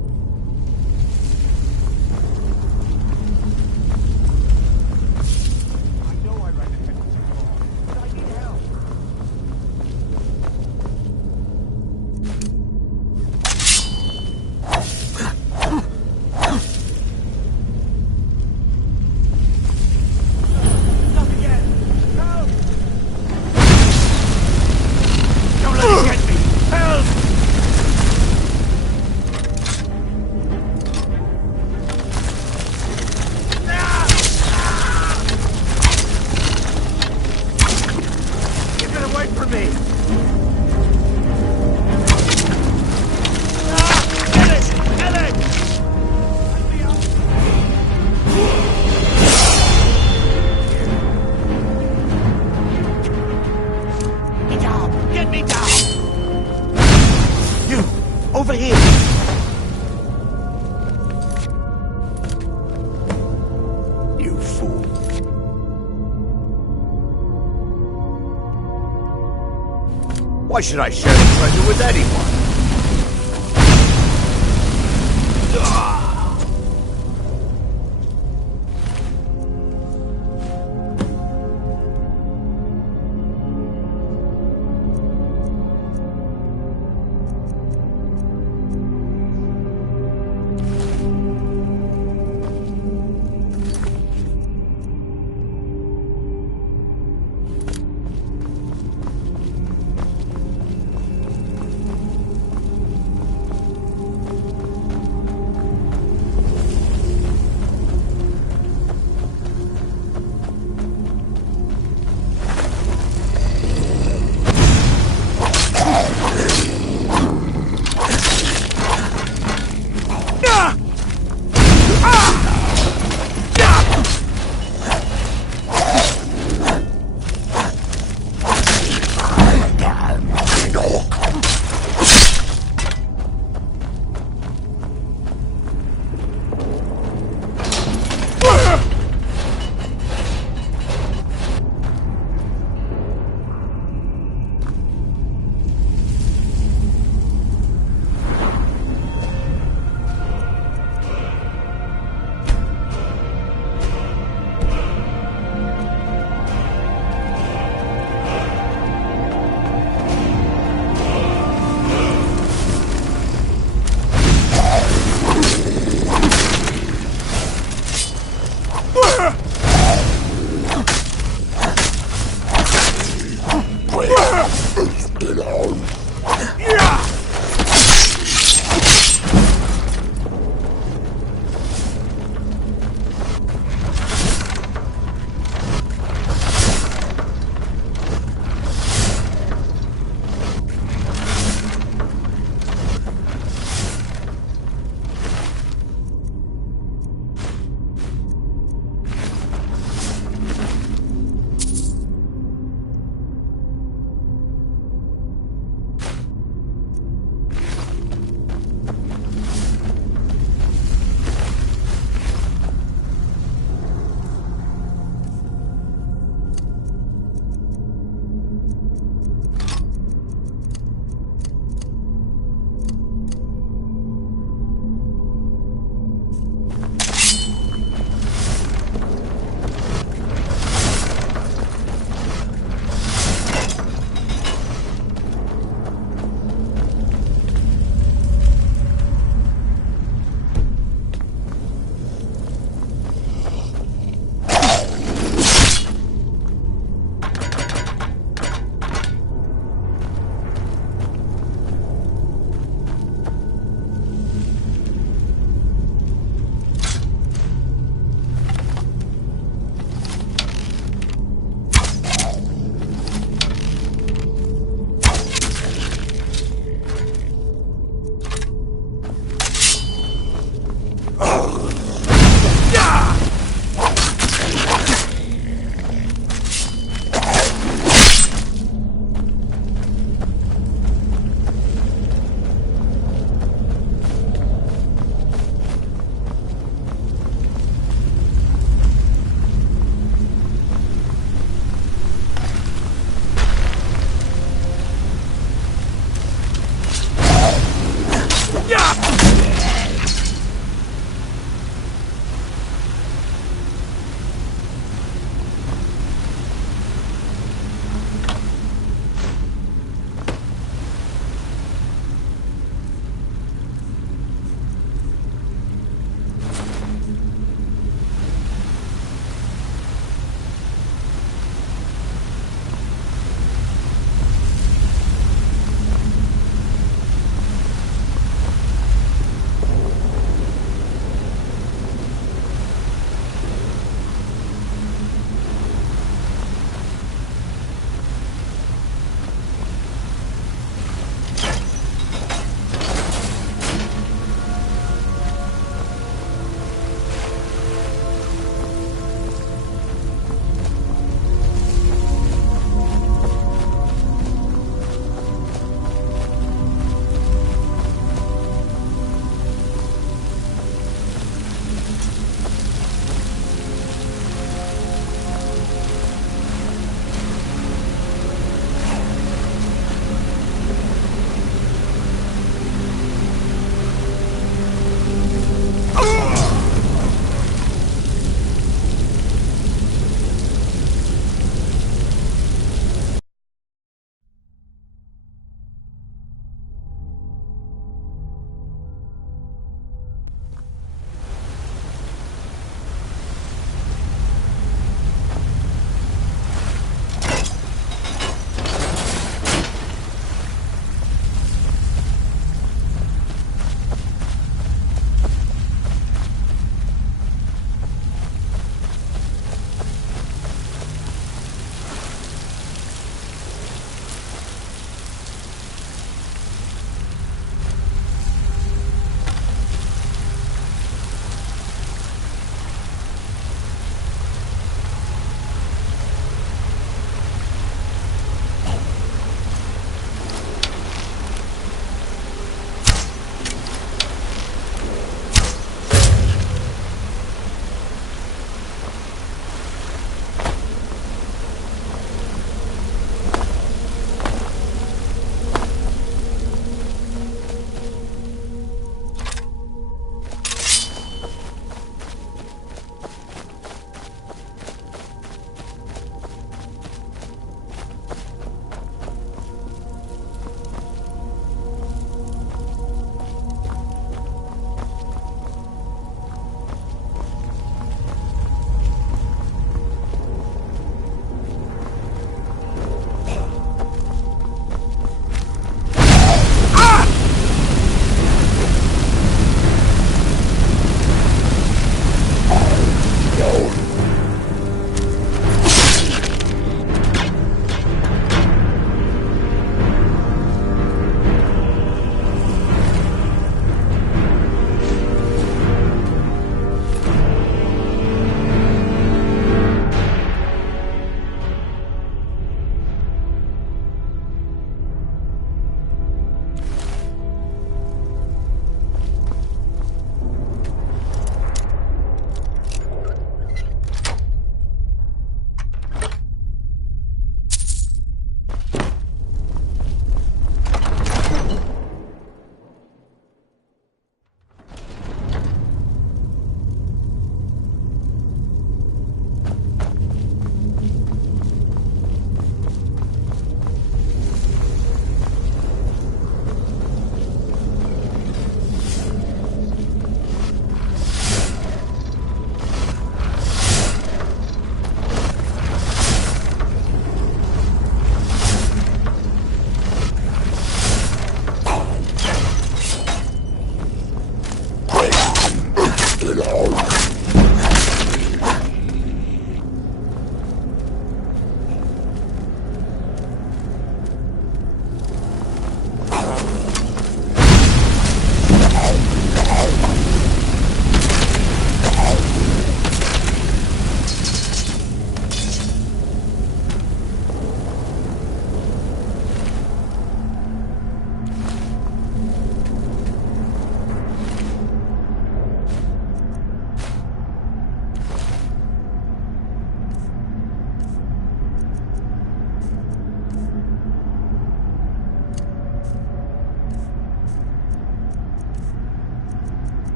Why should I share the treasure with anyone?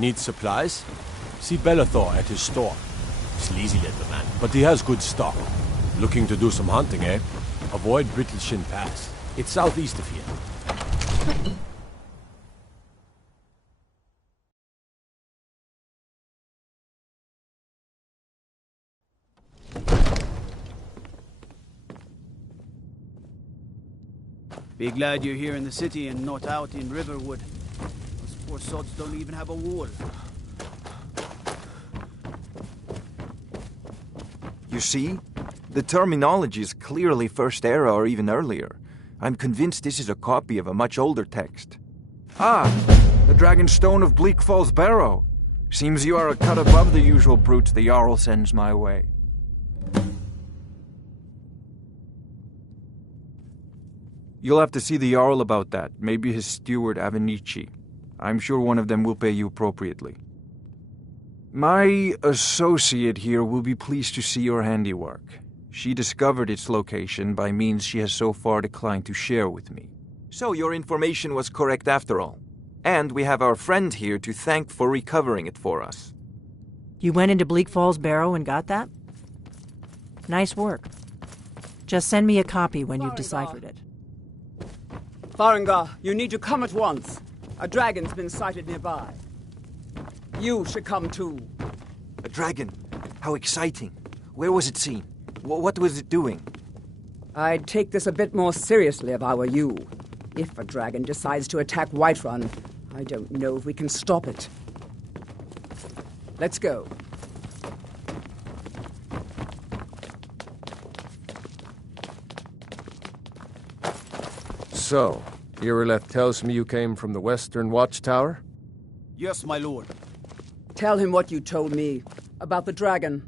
Need supplies? See Bellathor at his store. Sleazy little man, but he has good stock. Looking to do some hunting, eh? Avoid Brittleshin Pass. It's southeast of here. Be glad you're here in the city and not out in Riverwood. Those poor sods don't even have a wall. You see? The terminology is clearly First Era or even earlier. I'm convinced this is a copy of a much older text. Ah! The Dragonstone of Bleak Falls Barrow. Seems you are a cut above the usual brutes the Jarl sends my way. You'll have to see the Jarl about that. Maybe his steward Avenici. I'm sure one of them will pay you appropriately. My associate here will be pleased to see your handiwork. She discovered its location by means she has so far declined to share with me. So your information was correct after all. And we have our friend here to thank for recovering it for us. You went into Bleak Falls Barrow and got that? Nice work. Just send me a copy when you've deciphered it. Farengar, you need to come at once. A dragon's been sighted nearby. You should come too. A dragon? How exciting. Where was it seen? What was it doing? I'd take this a bit more seriously if I were you. If a dragon decides to attack Whiterun, I don't know if we can stop it. Let's go. So, Irileth tells me you came from the Western Watchtower? Yes, my lord. Tell him what you told me about the dragon.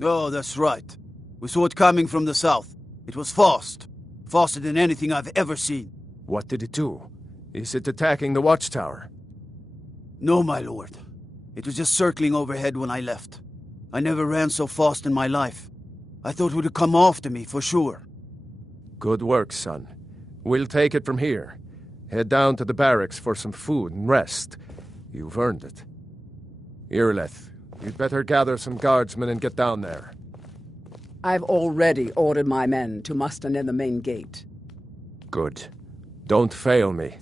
Oh, that's right. We saw it coming from the south. It was fast. Faster than anything I've ever seen. What did it do? Is it attacking the Watchtower? No, my lord. It was just circling overhead when I left. I never ran so fast in my life. I thought it would come after me, for sure. Good work, son. We'll take it from here. Head down to the barracks for some food and rest. You've earned it. Irileth, you'd better gather some guardsmen and get down there. I've already ordered my men to muster near the main gate. Good. Don't fail me.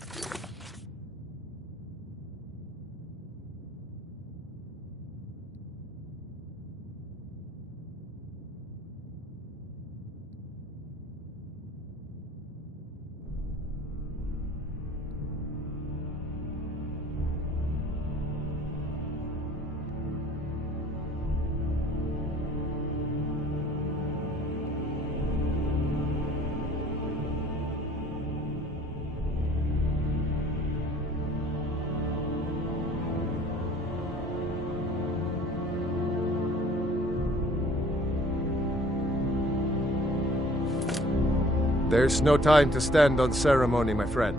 There's no time to stand on ceremony, my friend.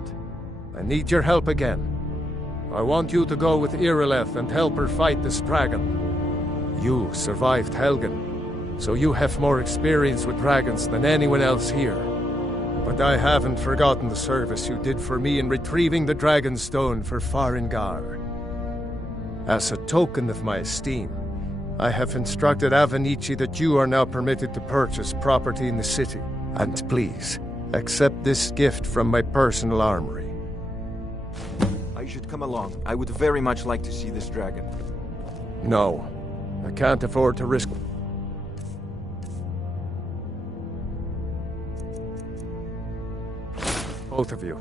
I need your help again. I want you to go with Irileth and help her fight this dragon. You survived Helgen, so you have more experience with dragons than anyone else here. But I haven't forgotten the service you did for me in retrieving the Dragonstone for Farengar. As a token of my esteem, I have instructed Avenici that you are now permitted to purchase property in the city. And please, accept this gift from my personal armory. I should come along. I would very much like to see this dragon. No, I can't afford to risk... Both of you.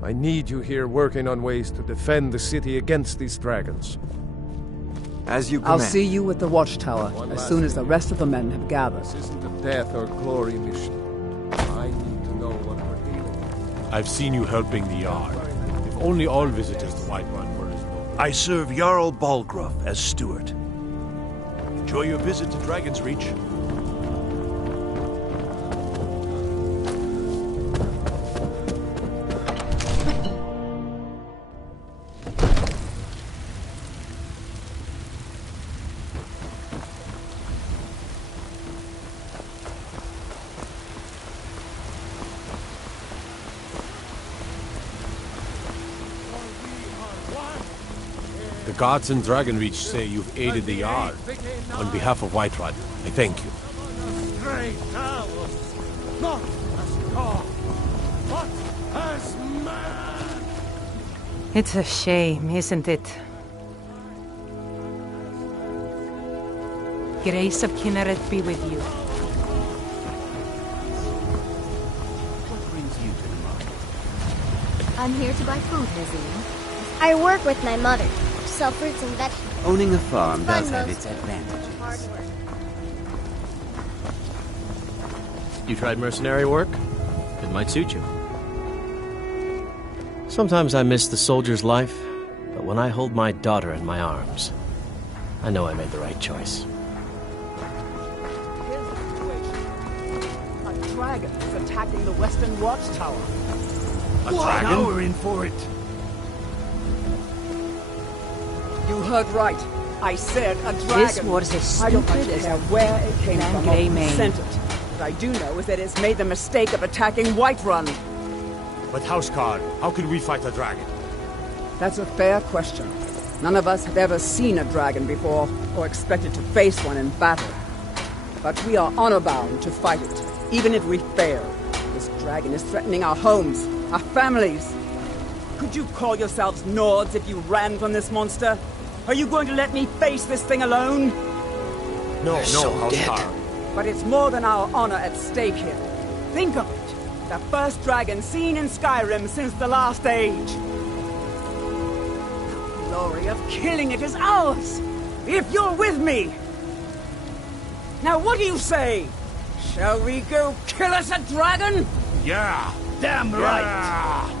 I need you here working on ways to defend the city against these dragons. As you command. I'll see you at the Watchtower as soon as the rest of the men have gathered. This isn't a death or glory mission. I need to know what we're dealing with. I've seen you helping the Jarl. If only all visitors to Whiterun were as noble. I serve Jarl Balgruuf as steward. Enjoy your visit to Dragon's Reach. gods in Dragonreach say you've aided the Jarl. On behalf of Whiterun, I thank you. Great towers, not as God, but as man. It's a shame, isn't it? Grace of Kinneret be with you. What brings you to the market? I'm here to buy food, Nazim. I work with my mother. Sell fruits and vegetables. Owning a farm Fun does have most its days. advantages. Hard work. You tried mercenary work? It might suit you. Sometimes I miss the soldier's life, but when I hold my daughter in my arms, I know I made the right choice. Here's the situation. A dragon is attacking the western watchtower. A dragon? Now we're in for it. You heard right. I said a dragon. This was as I don't stupid much as care a where it came man from grey or who mane. sent it. What I do know is that it's made the mistake of attacking Whiterun. But Houseguard, how could we fight a dragon? That's a fair question. None of us have ever seen a dragon before, or expected to face one in battle. But we are honor-bound to fight it, even if we fail. This dragon is threatening our homes, our families. Could you call yourselves Nords if you ran from this monster? Are you going to let me face this thing alone? No, Houseguard. But it's more than our honor at stake here. Think of it. The first dragon seen in Skyrim since the last age. The glory of killing it is ours, if you're with me. Now what do you say? Shall we go kill us a dragon? Yeah, damn right.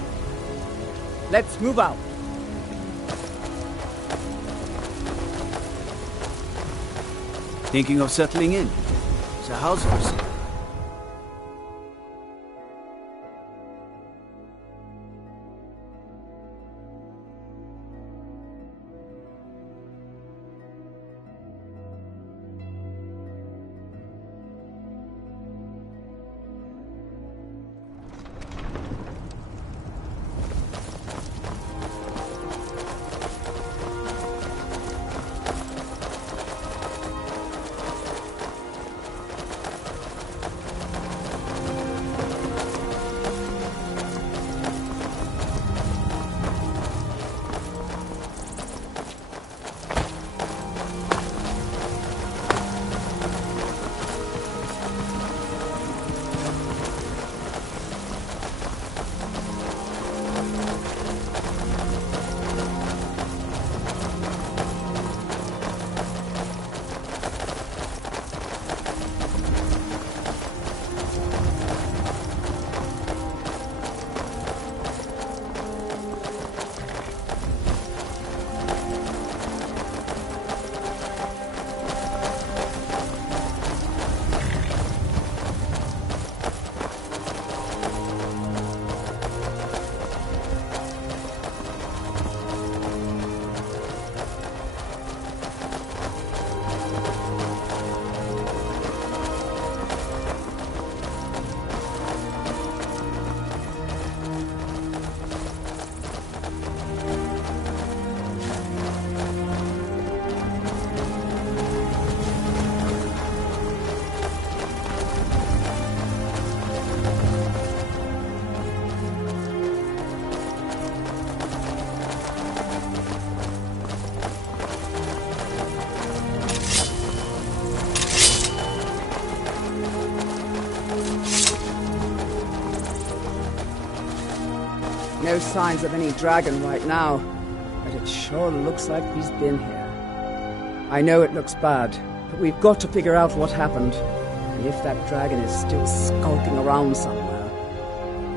Let's move out. Thinking of settling in? So how's yours? No signs of any dragon right now, but it sure looks like he's been here. I know it looks bad, but we've got to figure out what happened, and if that dragon is still skulking around somewhere.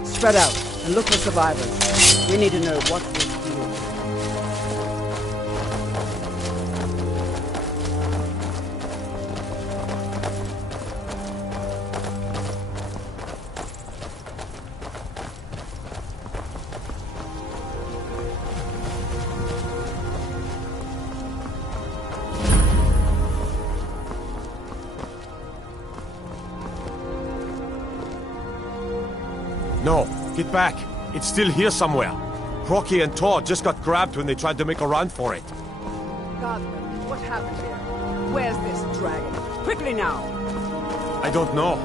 Spread out and look for survivors. We need to know what we're doing. No, get back. It's still here somewhere. Rocky and Todd just got grabbed when they tried to make a run for it. Godman, what happened here? Where's this dragon? Quickly now! I don't know.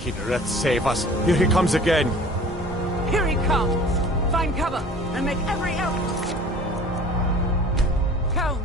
Kinneret, save us. Here he comes again. Here he comes! Find cover and make every effort! Count!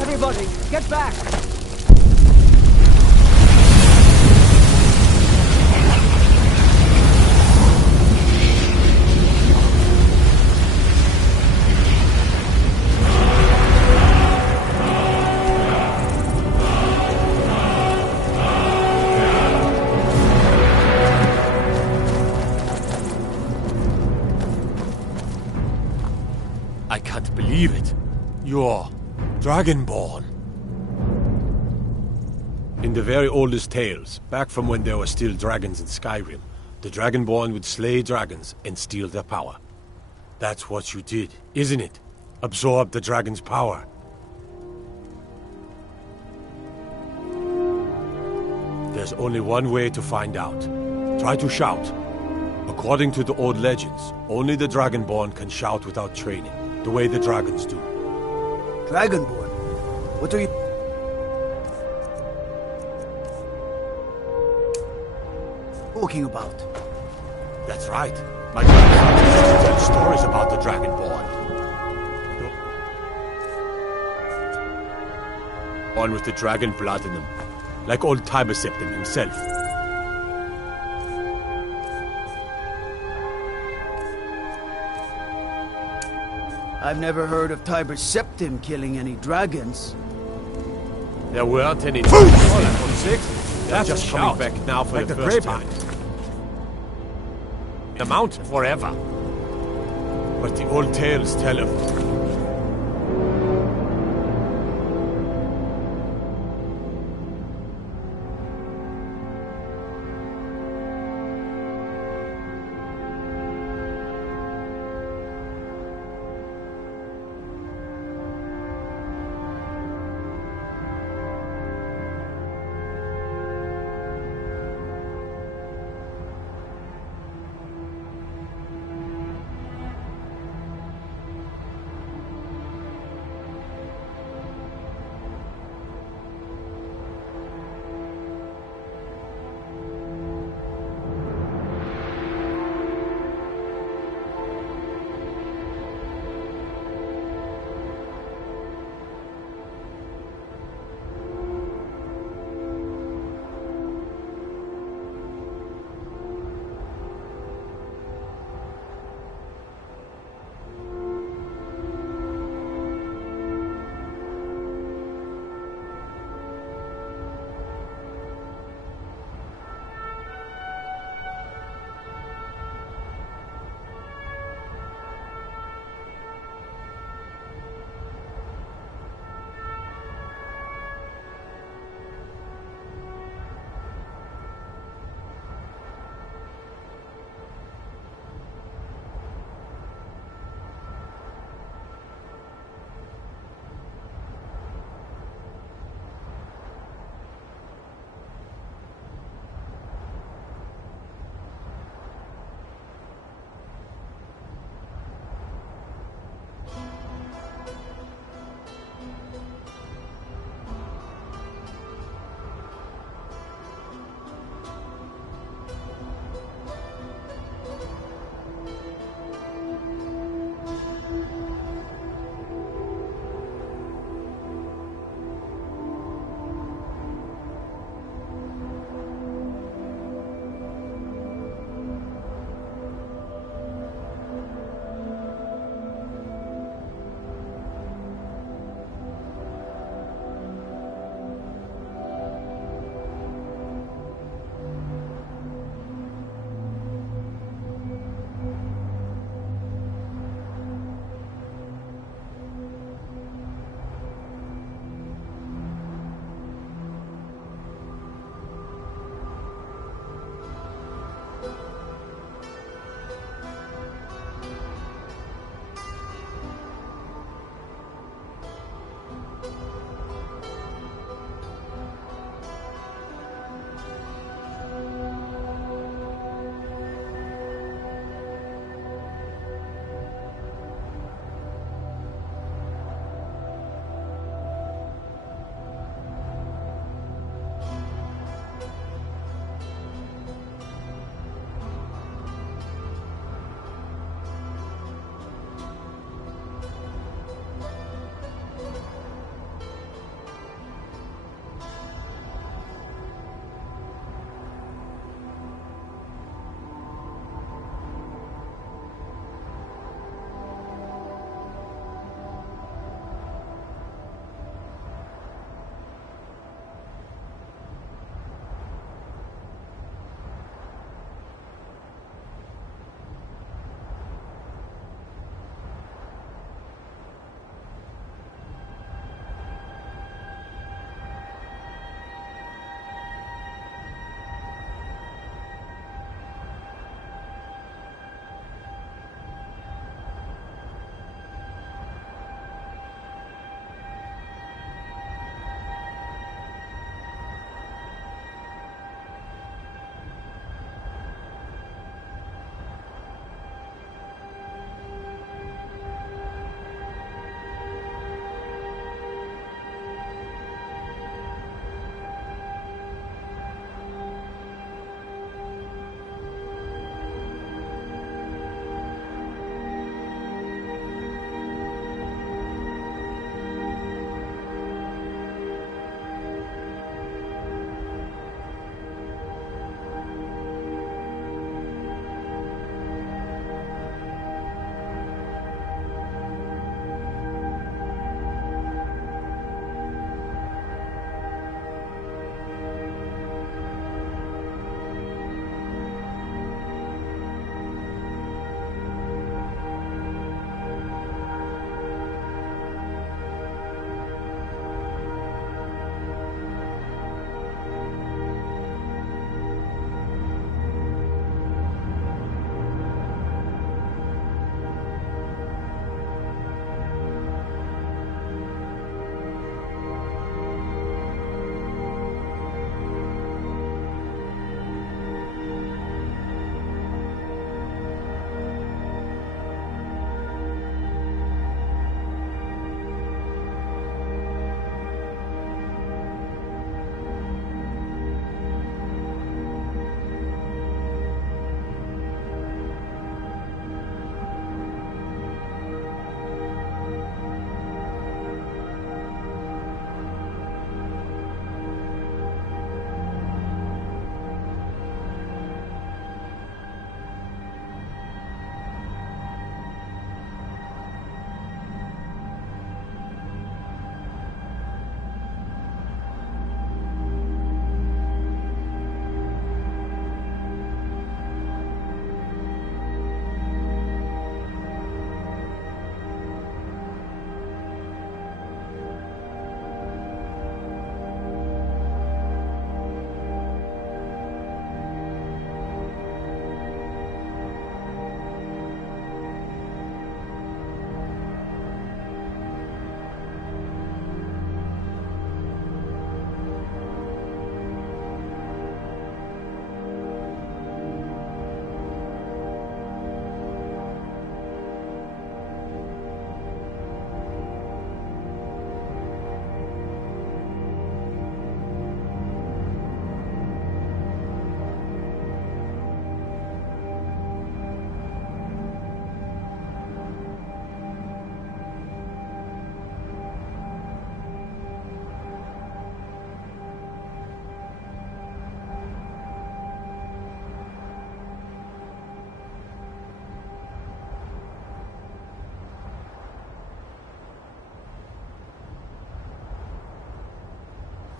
Everybody, get back! I can't believe it. You're Dragonborn. In the very oldest tales, back from when there were still dragons in Skyrim, the Dragonborn would slay dragons and steal their power. That's what you did, isn't it? Absorb the dragon's power. There's only one way to find out. Try to shout. According to the old legends, only the Dragonborn can shout without training, the way the dragons do. Dragonborn? What are you... talking about? That's right. My grandfather used to tell stories about the Dragonborn. One with the dragon blood in them, like old Tiber Septim himself. I've never heard of Tiber Septim killing any dragons. There weren't any dragons. They're just coming back now for the first time. The mountain forever. But the old tales tell of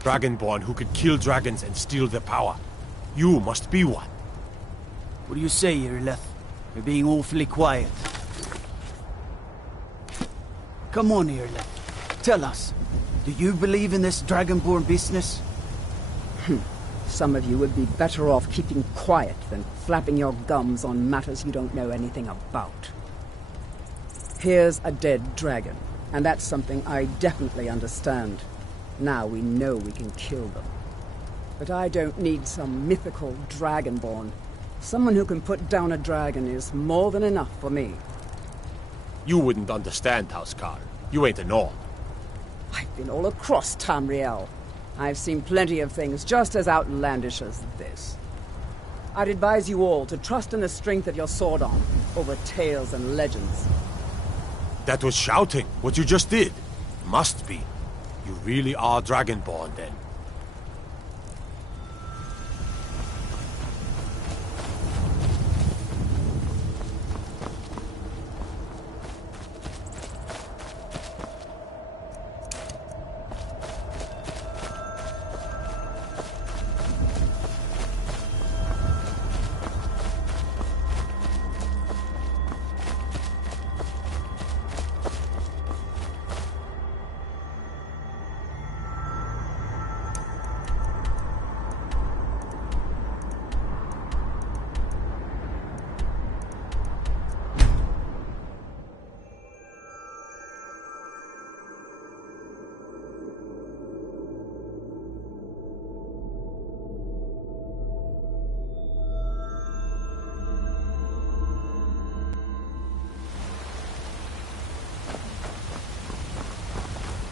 Dragonborn who could kill dragons and steal their power. You must be one. What do you say, Irileth? You're being awfully quiet. Come on, Irileth. Tell us. Do you believe in this Dragonborn business? Some of you would be better off keeping quiet than flapping your gums on matters you don't know anything about. Here's a dead dragon, and that's something I definitely understand. Now we know we can kill them. But I don't need some mythical dragonborn. Someone who can put down a dragon is more than enough for me. You wouldn't understand, Housecarl. You ain't a Nord. I've been all across Tamriel. I've seen plenty of things just as outlandish as this. I'd advise you all to trust in the strength of your sword arm over tales and legends. That was shouting, what you just did. Must be. You really are Dragonborn, then.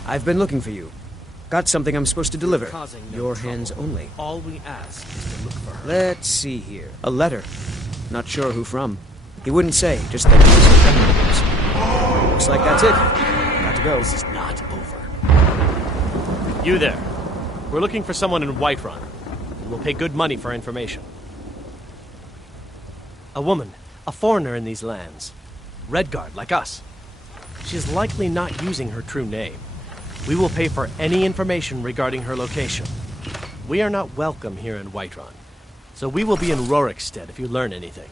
I've been looking for you. Got something I'm supposed to deliver. Your hands only. All we ask is to look for her. Let's see here. A letter. Not sure who from. He wouldn't say, just that he was a Looks like that's it. Got to go. This is not over. You there. We're looking for someone in Whiterun. And we'll pay good money for information. A woman. A foreigner in these lands. Redguard, like us. She's likely not using her true name. We will pay for any information regarding her location. We are not welcome here in Whiterun, so we will be in Rorikstead if you learn anything.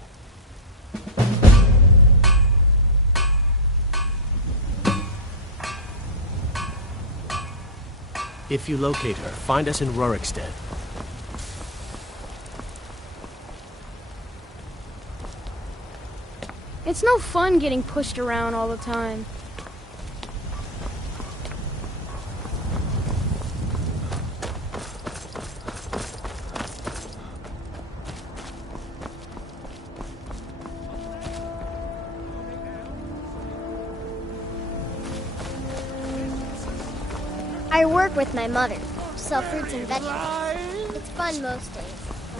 If you locate her, find us in Rorikstead. It's no fun getting pushed around all the time. I work with my mother. Sell fruits and vegetables. It's fun most days.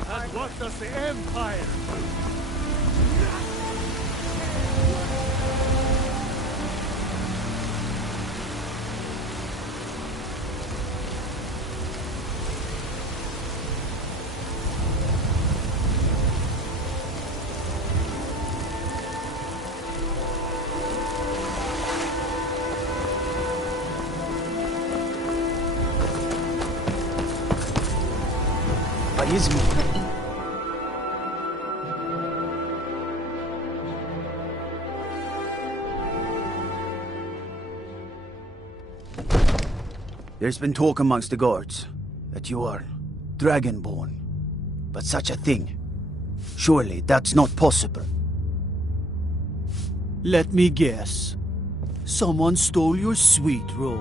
And what does the Empire do? There's been talk amongst the guards that you are Dragonborn. But such a thing, surely that's not possible. Let me guess. Someone stole your sweet roll.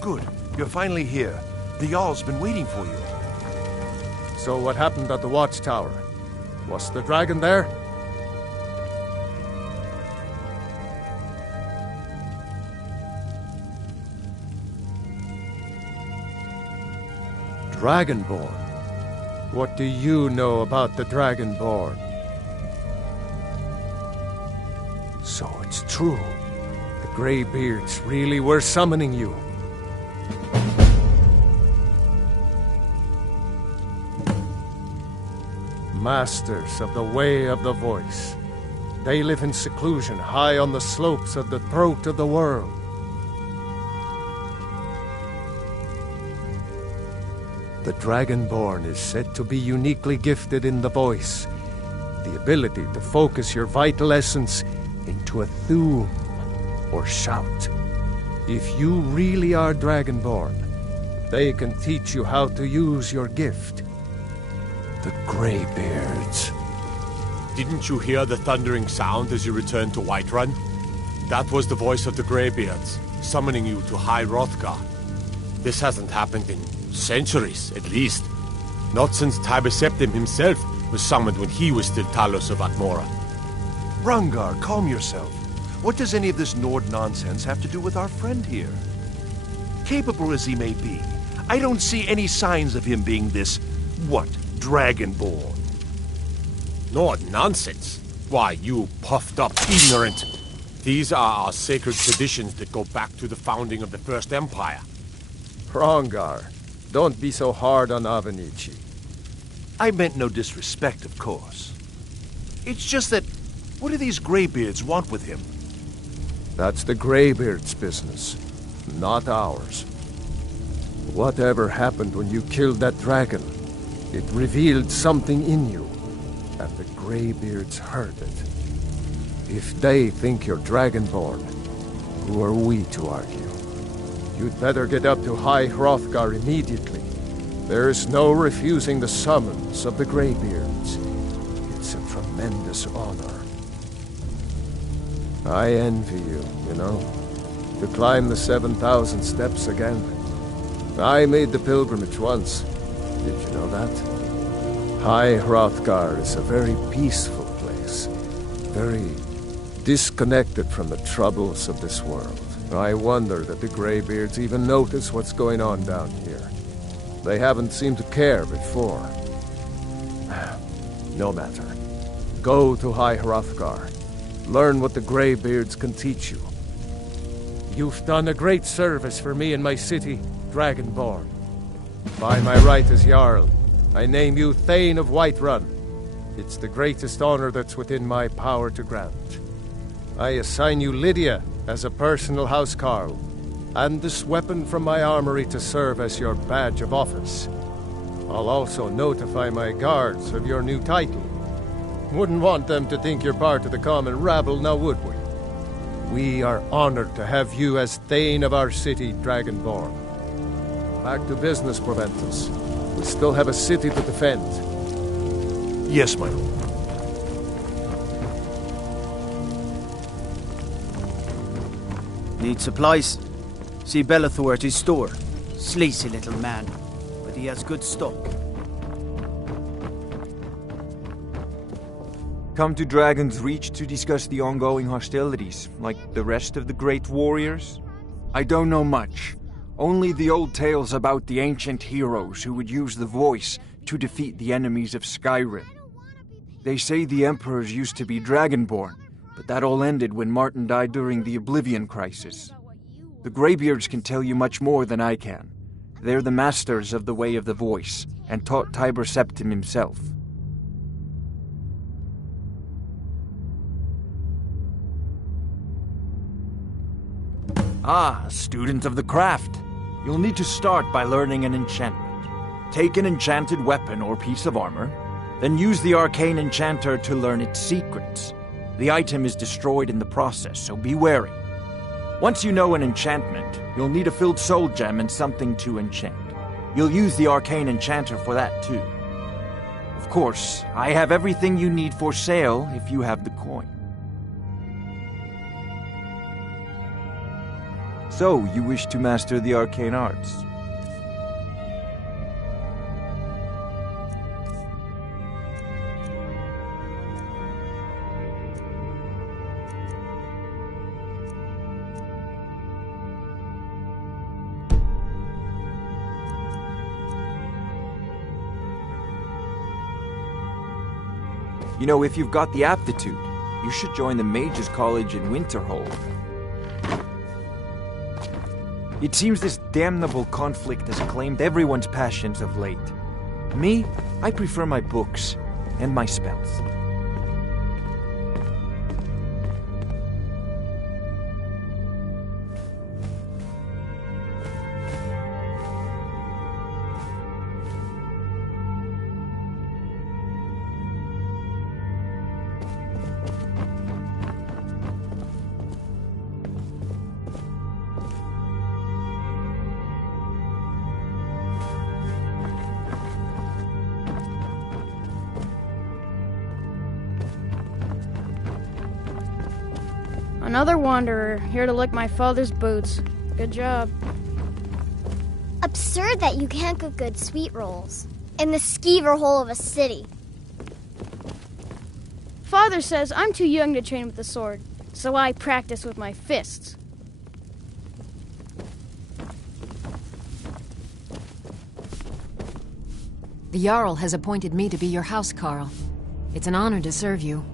Good. You're finally here. The Jarl's been waiting for you. So what happened at the watchtower? Was the dragon there? Dragonborn? What do you know about the Dragonborn? So it's true. The Greybeards really were summoning you. Masters of the Way of the Voice. They live in seclusion high on the slopes of the throat of the world. The Dragonborn is said to be uniquely gifted in the voice, the ability to focus your vital essence into a thum or shout. If you really are Dragonborn, they can teach you how to use your gift. The Greybeards. Didn't you hear the thundering sound as you returned to Whiterun? That was the voice of the Greybeards, summoning you to High Hrothgar. This hasn't happened in centuries, at least. Not since Tiber Septim himself was summoned when he was still Talos of Atmora. Rungar, calm yourself. What does any of this Nord nonsense have to do with our friend here? Capable as he may be, I don't see any signs of him being this, Dragonborn. Nord nonsense? Why, you puffed up ignorant. These are our sacred traditions that go back to the founding of the First Empire. Hrongar, don't be so hard on Avenici. I meant no disrespect, of course. It's just that, what do these Greybeards want with him? That's the Greybeards' business, not ours. Whatever happened when you killed that dragon, it revealed something in you, and the Greybeards heard it. If they think you're Dragonborn, who are we to argue? You'd better get up to High Hrothgar immediately. There's no refusing the summons of the Greybeards. It's a tremendous honor. I envy you, you know, to climb the 7,000 steps again. I made the pilgrimage once. Did you know that? High Hrothgar is a very peaceful place. Very disconnected from the troubles of this world. I wonder that the Greybeards even notice what's going on down here. They haven't seemed to care before. No matter. Go to High Hrothgar. Learn what the Greybeards can teach you. You've done a great service for me and my city, Dragonborn. By my right as Jarl, I name you Thane of Whiterun. It's the greatest honor that's within my power to grant. I assign you Lydia as a personal housecarl, and this weapon from my armory to serve as your badge of office. I'll also notify my guards of your new title. Wouldn't want them to think you're part of the common rabble, now would we? We are honored to have you as Thane of our city, Dragonborn. Back to business, Proventus. We still have a city to defend. Yes, my lord. Need supplies? See Belethor at his store. Sleazy little man, but he has good stock. Come to Dragon's Reach to discuss the ongoing hostilities, like the rest of the great warriors? I don't know much. Only the old tales about the ancient heroes who would use the voice to defeat the enemies of Skyrim. They say the emperors used to be Dragonborn, but that all ended when Martin died during the Oblivion Crisis. The Greybeards can tell you much more than I can. They're the masters of the Way of the Voice, and taught Tiber Septim himself. Ah, a student of the craft. You'll need to start by learning an enchantment. Take an enchanted weapon or piece of armor, then use the arcane enchanter to learn its secrets. The item is destroyed in the process, so be wary. Once you know an enchantment, you'll need a filled soul gem and something to enchant. You'll use the arcane enchanter for that too. Of course, I have everything you need for sale if you have the coin. So, you wish to master the arcane arts? You know, if you've got the aptitude, you should join the Mages College in Winterhold. It seems this damnable conflict has claimed everyone's passions of late. Me, I prefer my books and my spells. Another wanderer, here to lick my father's boots. Good job. Absurd that you can't cook good sweet rolls in the skeever hole of a city. Father says I'm too young to train with the sword, so I practice with my fists. The Jarl has appointed me to be your housecarl. It's an honor to serve you.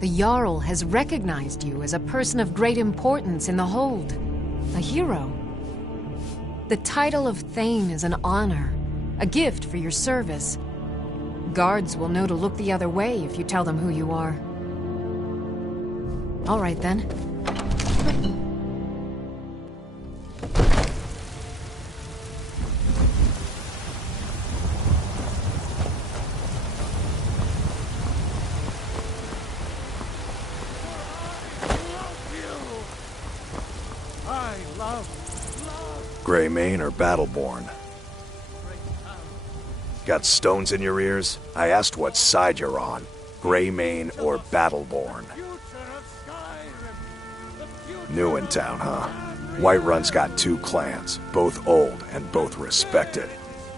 The Jarl has recognized you as a person of great importance in the Hold. A hero. The title of Thane is an honor, a gift for your service. Guards will know to look the other way if you tell them who you are. All right, then. Greymane or Battleborn? Got stones in your ears? I asked what side you're on. Greymane or Battleborn? New in town, huh? Whiterun's got two clans, both old and both respected.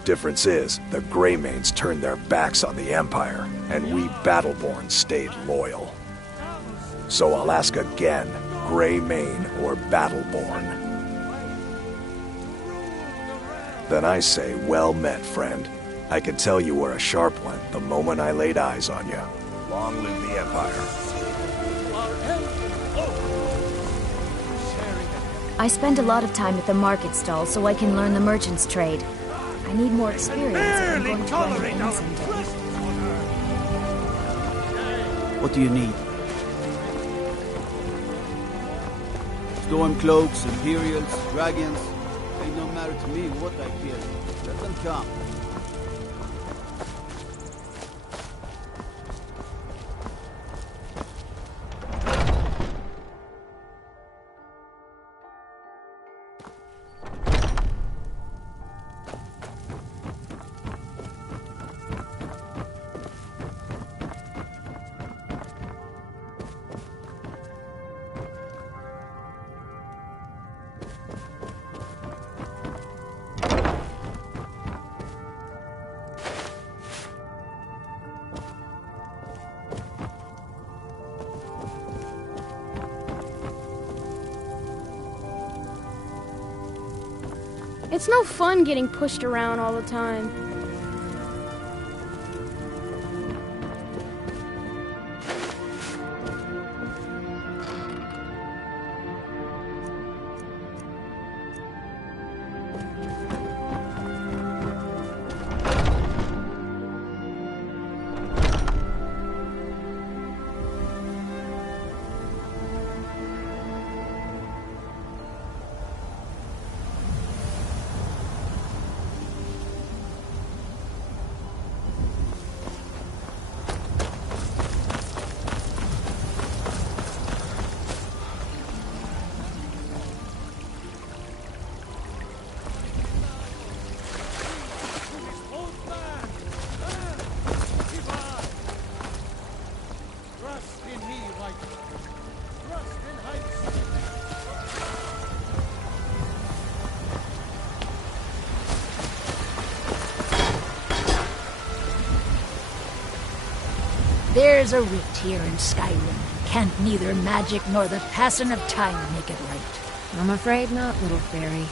Difference is, the Greymanes turned their backs on the Empire, and we Battleborn stayed loyal. So I'll ask again, Greymane or Battleborn? Then I say, well met, friend. I could tell you were a sharp one the moment I laid eyes on you. Long live the Empire. I spend a lot of time at the market stall so I can learn the merchant's trade. I need more experience if I'm going to run an inn someday. What do you need? Stormcloaks, Imperials, dragons. Ain't no matter to me what I feel. Let them come. It's no fun getting pushed around all the time. There's a rift here in Skyrim. Can't neither magic nor the passing of time make it right. I'm afraid not, little fairy.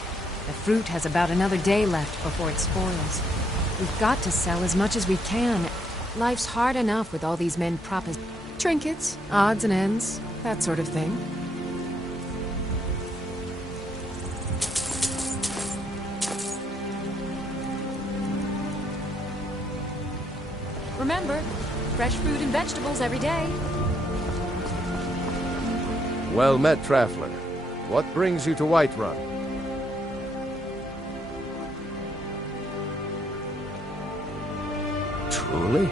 The fruit has about another day left before it spoils. We've got to sell as much as we can. Life's hard enough with all these men propping trinkets, odds and ends, that sort of thing. Remember, fresh fruit and vegetables every day. Well met, Traveler. What brings you to Whiterun? Truly?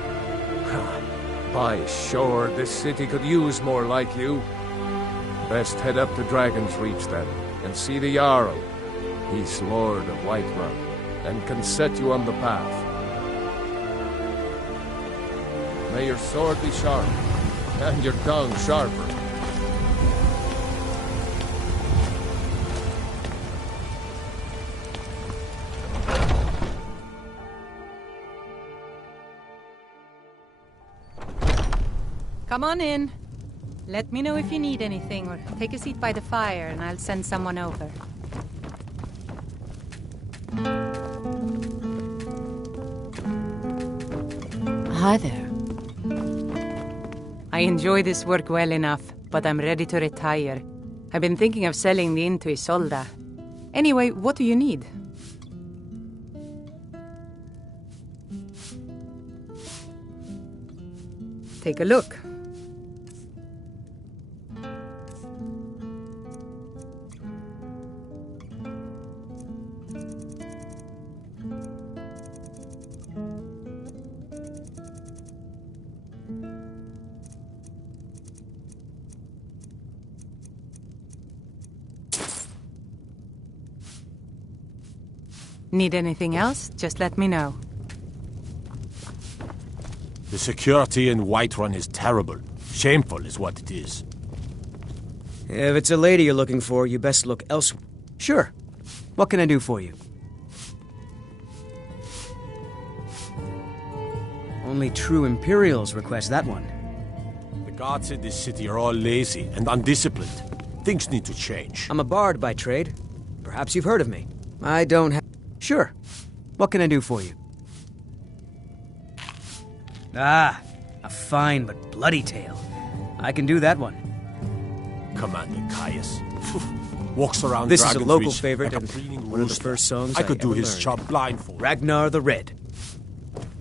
By shore, this city could use more like you. Best head up to Dragon's Reach then, and see the Jarl. He's Lord of Whiterun, and can set you on the path. May your sword be sharp, and your tongue sharper. Come on in. Let me know if you need anything, or take a seat by the fire and I'll send someone over. Hi there. I enjoy this work well enough, but I'm ready to retire. I've been thinking of selling the inn to Isolda. Anyway, what do you need? Take a look. Need anything else? Just let me know. The security in Whiterun is terrible. Shameful is what it is. If it's a lady you're looking for, you best look elsewhere. Sure. What can I do for you? Only true Imperials request that one. The guards in this city are all lazy and undisciplined. Things need to change. I'm a bard by trade. Perhaps you've heard of me. I don't have... Sure. What can I do for you? Ah, a fine but bloody tale. I can do that one. Commander Caius. Walks around This is a local Dragon's Reach favorite like and one of the first songs I could do ever his learned. job blindfold. Ragnar the Red.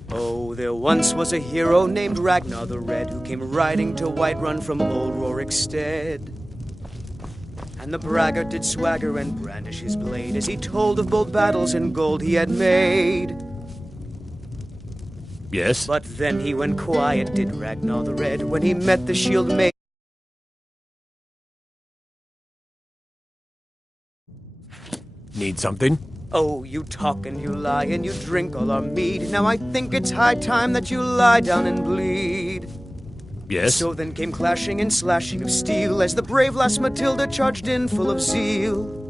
Oh, there once was a hero named Ragnar the Red who came riding to Whiterun from old Rorikstead. And the braggart did swagger and brandish his blade as he told of bold battles and gold he had made. Yes? But then he went quiet, did Ragnar the Red, when he met the shield maid. Need something? Oh, you talk and you lie and you drink all our mead. Now I think it's high time that you lie down and bleed. Yes? So then came clashing and slashing of steel as the brave lass Matilda charged in full of zeal.